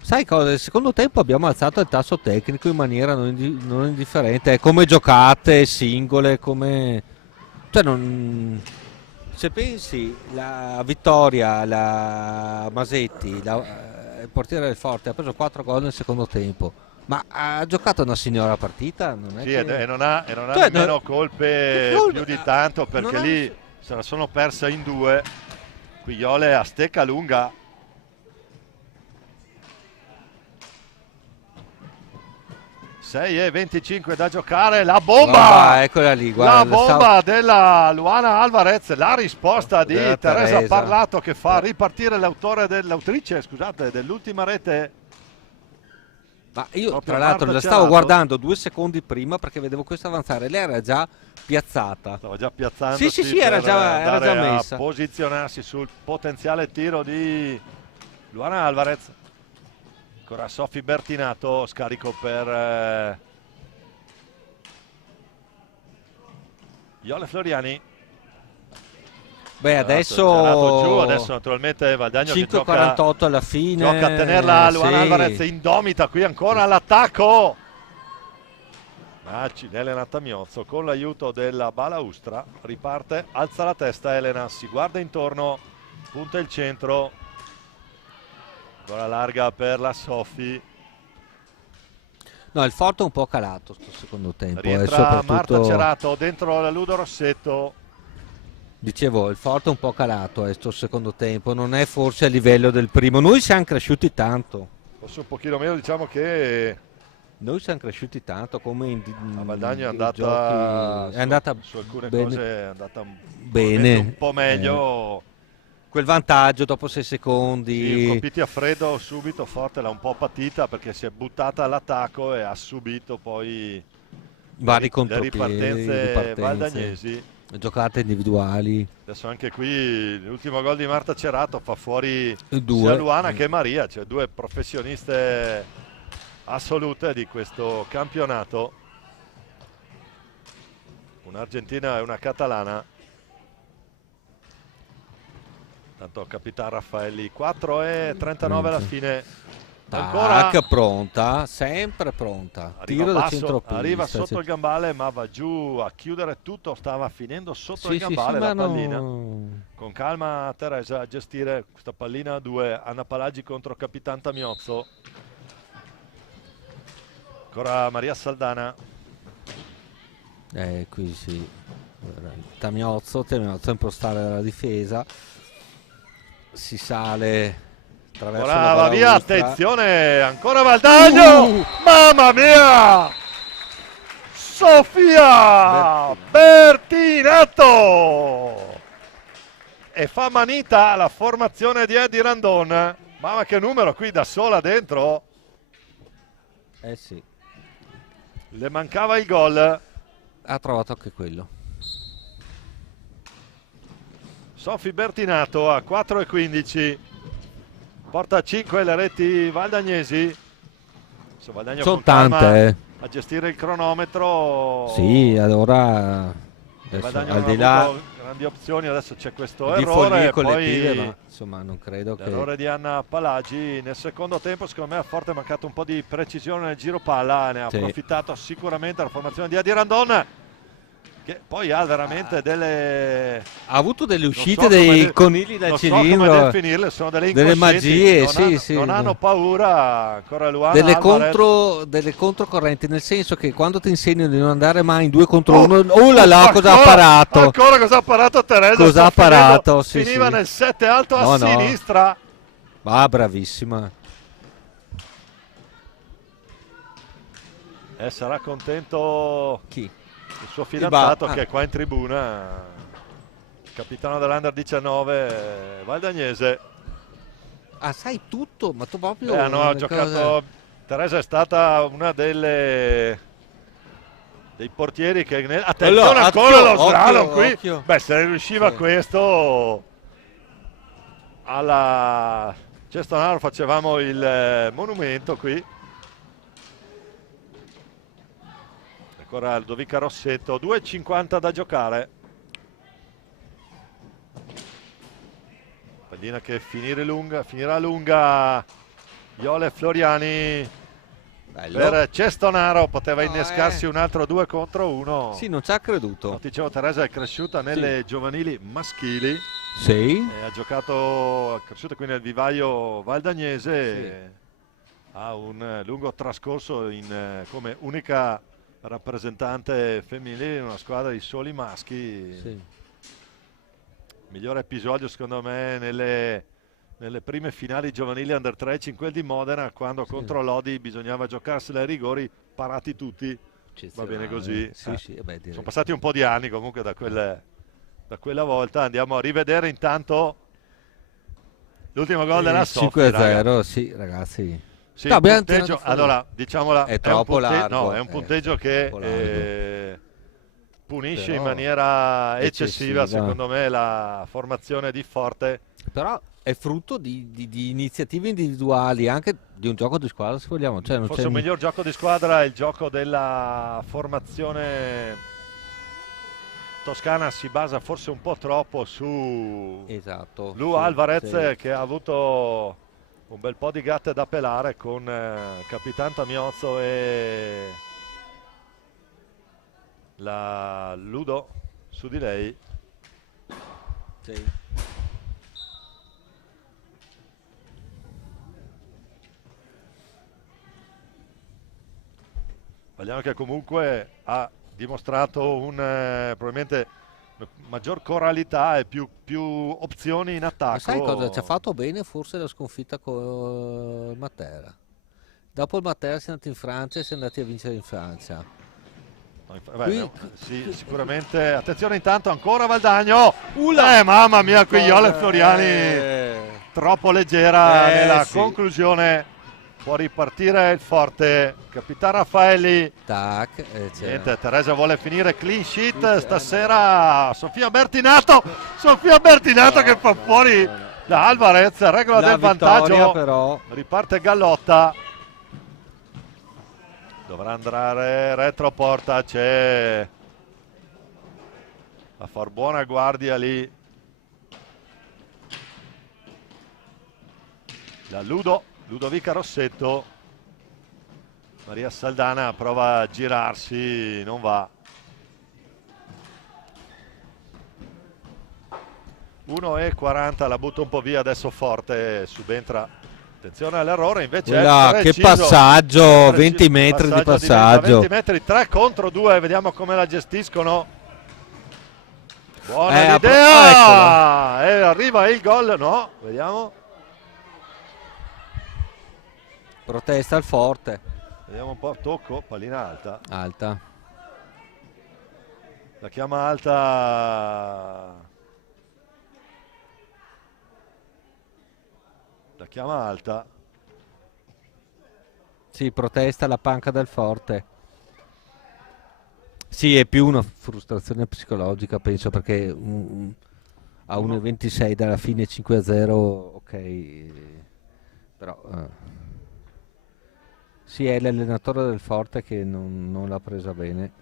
Sai cosa? Nel secondo tempo abbiamo alzato il tasso tecnico in maniera non indifferente. Come giocate, singole, come... Cioè non... Se pensi, la Vittoria, la Masetti, il portiere del Forte ha preso 4 gol nel secondo tempo, ma ha giocato una signora partita, non è Sì, che... e non ha Cioè, nemmeno colpe che colpe? più di tanto, perché Non ha- lì se la sono persa in due. Qui Iole a stecca lunga. Sei e 25 da giocare, la bomba! Eccola lì, La guarda, bomba della Luana Alvarez, la risposta di Della Teresa Teresa. Parlato, che fa ripartire l'autrice, scusate, dell'ultima rete. Ma io Proprio tra l'altro Marta la stavo Cerato. guardando 2 secondi prima perché vedevo questa avanzare, lei era già piazzata. Stava già piazzando. Sì, era già messa. A posizionarsi sul potenziale tiro di Luana Alvarez. Ancora Sofi Bertinato, scarico per Iole Floriani. Beh, adesso Girato giù, adesso naturalmente Valdagno che gioca 5:48 alla fine. a tenerla Luana sì. Alvarez indomita qui ancora all'attacco. Elena Tamiozzo con l'aiuto della balaustra riparte, alza la testa Elena, si guarda intorno, punta il centro, ancora larga per la Sofi. No, il Forte è un po' calato sto secondo tempo. Rientra soprattutto, Marta Cerato dentro la Ludo Rossetto. dicevo, il Forte è un po' calato sto secondo tempo, non è forse a livello del primo. Noi siamo cresciuti tanto. Forse un pochino meno, diciamo che Noi siamo cresciuti tanto come a Valdagno è in andata, giochi. È andata su alcune bene. cose è andata Bene. un po' meglio. Quel vantaggio dopo 6 Sì, secondi. colpiti a freddo subito, Forte l'ha un po' patita perché si è buttata all'attacco e ha subito poi Vari le contropiedi, ripartenze valdagnesi. giocate individuali. Adesso anche qui l'ultimo gol di Marta Cerato fa fuori Due. sia Luana che Maria, cioè due professioniste assolute di questo campionato. Un'argentina e una catalana. Tanto Capitan Raffaelli, 4:39 alla fine. Ancora Tac, pronta, sempre pronta. arriva Tiro da basso, centropista. arriva sotto il gambale ma va giù a chiudere tutto, stava finendo sotto il Sì, gambale la ma pallina. no. Con calma Teresa a gestire questa pallina a due. Anna Palagi contro Capitan Tamiozzo. Ancora Maria Saldana. Qui sì. Tamiozzo impostare dalla difesa. Si sale attraverso Ora la va via, balaustra. attenzione, ancora Valdagno. Mamma mia! Sofia Bertinato! E fa manita la formazione di Eddie Randon. Mamma che numero qui da sola dentro. Sì. Le mancava il gol. Ha trovato anche quello. Sofi Bertinato a 4:15. Porta a 5 le reti valdagnesi. Valdagno Sono con calma tante. a gestire il cronometro. Sì, allora adesso, Valdagno al non di ha là avuto grandi opzioni, adesso c'è questo di errore. follie Poi collettive, ma insomma non credo che... l'errore di Anna Palagi nel secondo tempo, secondo me a Forte è mancato un po' di precisione nel giro palla, ne ha Sì. approfittato sicuramente la formazione di Eddie Randon, che poi ha veramente delle... Ha avuto delle uscite Non so come dei conigli dal non cilindro, so come definirle, sono delle delle incoscienti, magie, non sì, hanno, sì. non hanno paura. Ancora Luana delle, Alvarez. delle controcorrenti, nel senso che quando ti insegnano di non andare mai in 2 contro 1, oh là là, cosa ha Ancora- parato? Ancora cosa ha parato Teresa? Cosa sta ha parato? finendo- Sì, finiva sì. nel 7 alto a No, no. sinistra. Ah, bravissima. Sarà contento Chi? il suo fidanzato Ah. che è qua in tribuna, il capitano dell'Under 19 valdagnese. Ah, sai tutto, ma tu proprio... Hanno le giocato. cose- Teresa è stata una dei portieri che attenzione Allora, ancora occhio, lo slalom occhio, qui. occhio. Beh, se ne riusciva Sì. questo alla Cestonaro facevamo il monumento qui. Ancora Ludovica Rossetto, 2:50 da giocare. Pallina che finirà lunga. Iole Floriani Bello. per Cestonaro, poteva No, innescarsi un altro 2 contro 1. Sì, non ci ha creduto. No, ti dicevo, Teresa è cresciuta nelle giovanili maschili, Sì. e ha giocato, è cresciuta qui nel vivaio valdagnese, Sì. e ha un lungo trascorso come unica rappresentante femminile in una squadra di soli maschi. Sì. Migliore episodio secondo me nelle prime finali giovanili Under 13 in quel di Modena, quando contro Lodi bisognava giocarsela ai rigori, parati tutti. Va bene così. Sì, sì, beh, direi. Sono passati un po' di anni comunque da quella volta. Andiamo a rivedere intanto l'ultimo gol della Sofia. 5-0, sì, ragazzi. Sì, No, il abbiamo punteggio, tirato fuori. allora diciamola, È troppo largo. no, è un punteggio che troppo largo. punisce Però in maniera eccessiva, eccessiva. secondo me, la formazione di Forte. Però è frutto di iniziative individuali, anche di un gioco di squadra, se vogliamo. Cioè, non Forse c'è un miglior gioco di squadra è il gioco della formazione toscana, si basa forse un po' troppo su Esatto. Lu sì, Alvarez, sì. che ha avuto un bel po' di gatte da pelare con Capitan Tamiozzo e la Ludo su di lei. Sì. Vediamo che comunque ha dimostrato probabilmente maggior coralità e più opzioni in attacco. Ma sai cosa ci ha fatto bene? Forse la sconfitta con il Matera. Dopo il Matera si è andato in Francia e si è andati a vincere in Francia. No, beh, Qui- no, sì, sicuramente. Attenzione intanto ancora Valdagno. Mamma mia, qui Iole Floriani troppo leggera nella sì. conclusione. Può ripartire il Forte. Capitan Raffaelli. Tac, c'era. Niente, Teresa vuole finire clean sheet stasera. Sofia Bertinato che fa fuori da Alvarez, regola La del vittoria, vantaggio. però. Riparte Gallotta. Dovrà andare retro porta, c'è a far buona guardia lì la Ludovica Rossetto. Maria Saldana prova a girarsi, non va. 1,40, la butta un po' via, adesso Forte subentra. Attenzione all'errore, invece Là, è che preciso. passaggio, È 20 metri di passaggio. 20 metri, 3 contro 2, vediamo come la gestiscono. Buona Eccola. l'idea! E arriva il gol, no? Vediamo. Protesta il Forte. Vediamo un po', tocco, pallina alta. Alta. La chiama alta. La chiama alta. Sì, protesta la panca del Forte. Sì, è più una frustrazione psicologica, penso, perché a 1,26 dalla fine 5-0, ok. Però sì, è l'allenatore del Forte che non l'ha presa bene.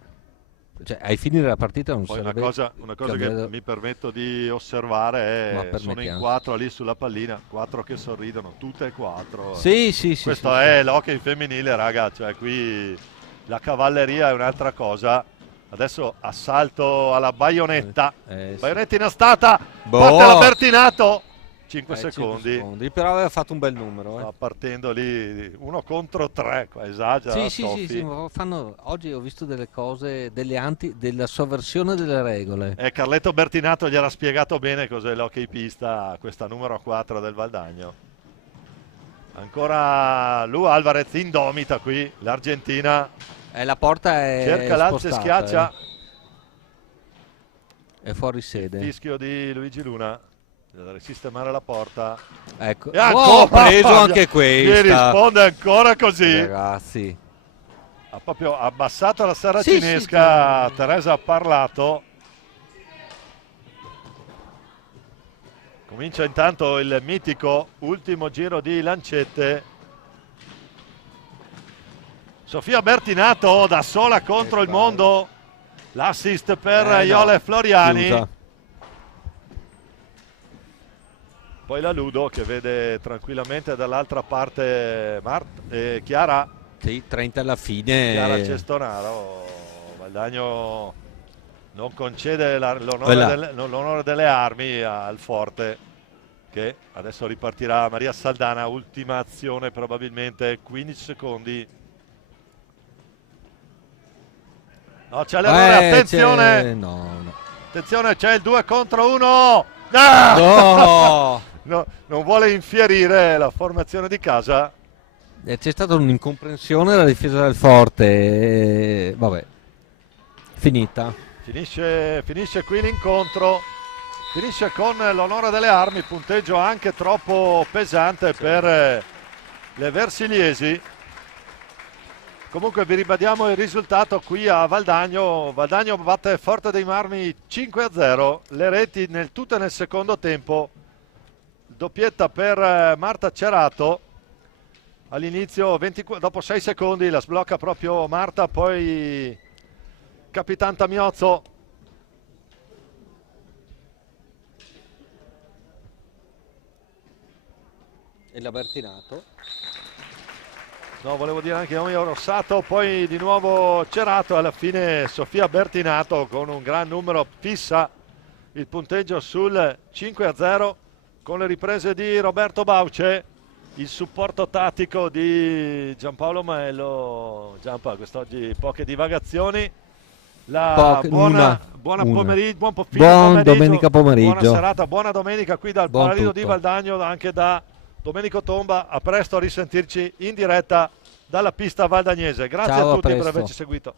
Cioè, ai fini della partita non Poi sarebbe una cosa che cambiato- mi permetto di osservare Ma è sono in permettiamo. 4 lì sulla pallina, 4 che sorridono, tutte e 4. Sì, sì, sì. Questo sì, è sì. l'hockey femminile, raga, cioè qui la cavalleria è un'altra cosa. Adesso assalto alla baionetta. Sì. Baionetta innastata, Boh. parte la Bertinato. 5 5 secondi. Però aveva fatto un bel numero. Sta partendo lì 1 contro 3, qua esagera. Sì, sì, Soffi. sì, sì, ma oggi ho visto delle cose, della sovversione delle regole. Carletto Bertinato gli era spiegato bene cos'è l'hockey pista, questa numero 4 del Valdagno. Ancora Lu Alvarez indomita qui, l'Argentina La porta è cerca l'alza e spostata, schiaccia. È fuori sede. Fischio di Luigi Luna, deve risistemare la porta. Ecco. E ancora, Ho preso anche Gli questa. risponde ancora così. Ragazzi. Ha proprio abbassato la saracinesca. Sì. Teresa ha parlato. Comincia intanto il mitico ultimo giro di lancette. Sofia Bertinato da sola contro il mondo. L'assist per Iole Floriani. Chiusa. Poi la Ludo che vede tranquillamente dall'altra parte Chiara. Sì, 30 alla fine. Chiara Cestonaro. Valdagno non concede l'onore delle armi al Forte, che adesso ripartirà. Maria Saldana, ultima azione, probabilmente 15 secondi. No, c'è l'errore, attenzione! No. Attenzione, c'è il 2 contro 1. No! No! Non vuole infierire la formazione di casa. C'è stata un'incomprensione della difesa del Forte. Vabbè, finita. Finisce qui l'incontro. Finisce con l'onore delle armi, punteggio anche troppo pesante per le Versiliesi. Comunque vi ribadiamo il risultato qui a Valdagno. Valdagno batte Forte dei Marmi 5-0. Le reti tutte nel secondo tempo. Doppietta per Marta Cerato. All'inizio, dopo 6 secondi, la sblocca proprio Marta, poi Capitan Tamiozzo. E la Bertinato. No, volevo dire anche io Rossato, poi di nuovo Cerato, alla fine Sofia Bertinato con un gran numero fissa il punteggio sul 5-0 con le riprese di Roberto Bauce, il supporto tattico di Giampaolo Maello. Giampa, quest'oggi poche divagazioni. Buon domenica pomeriggio. Buona serata, buona domenica qui dal Paradiso di Valdagno, anche da Domenico Tomba. A presto, a risentirci in diretta dalla pista valdagnese. Grazie a tutti per averci seguito.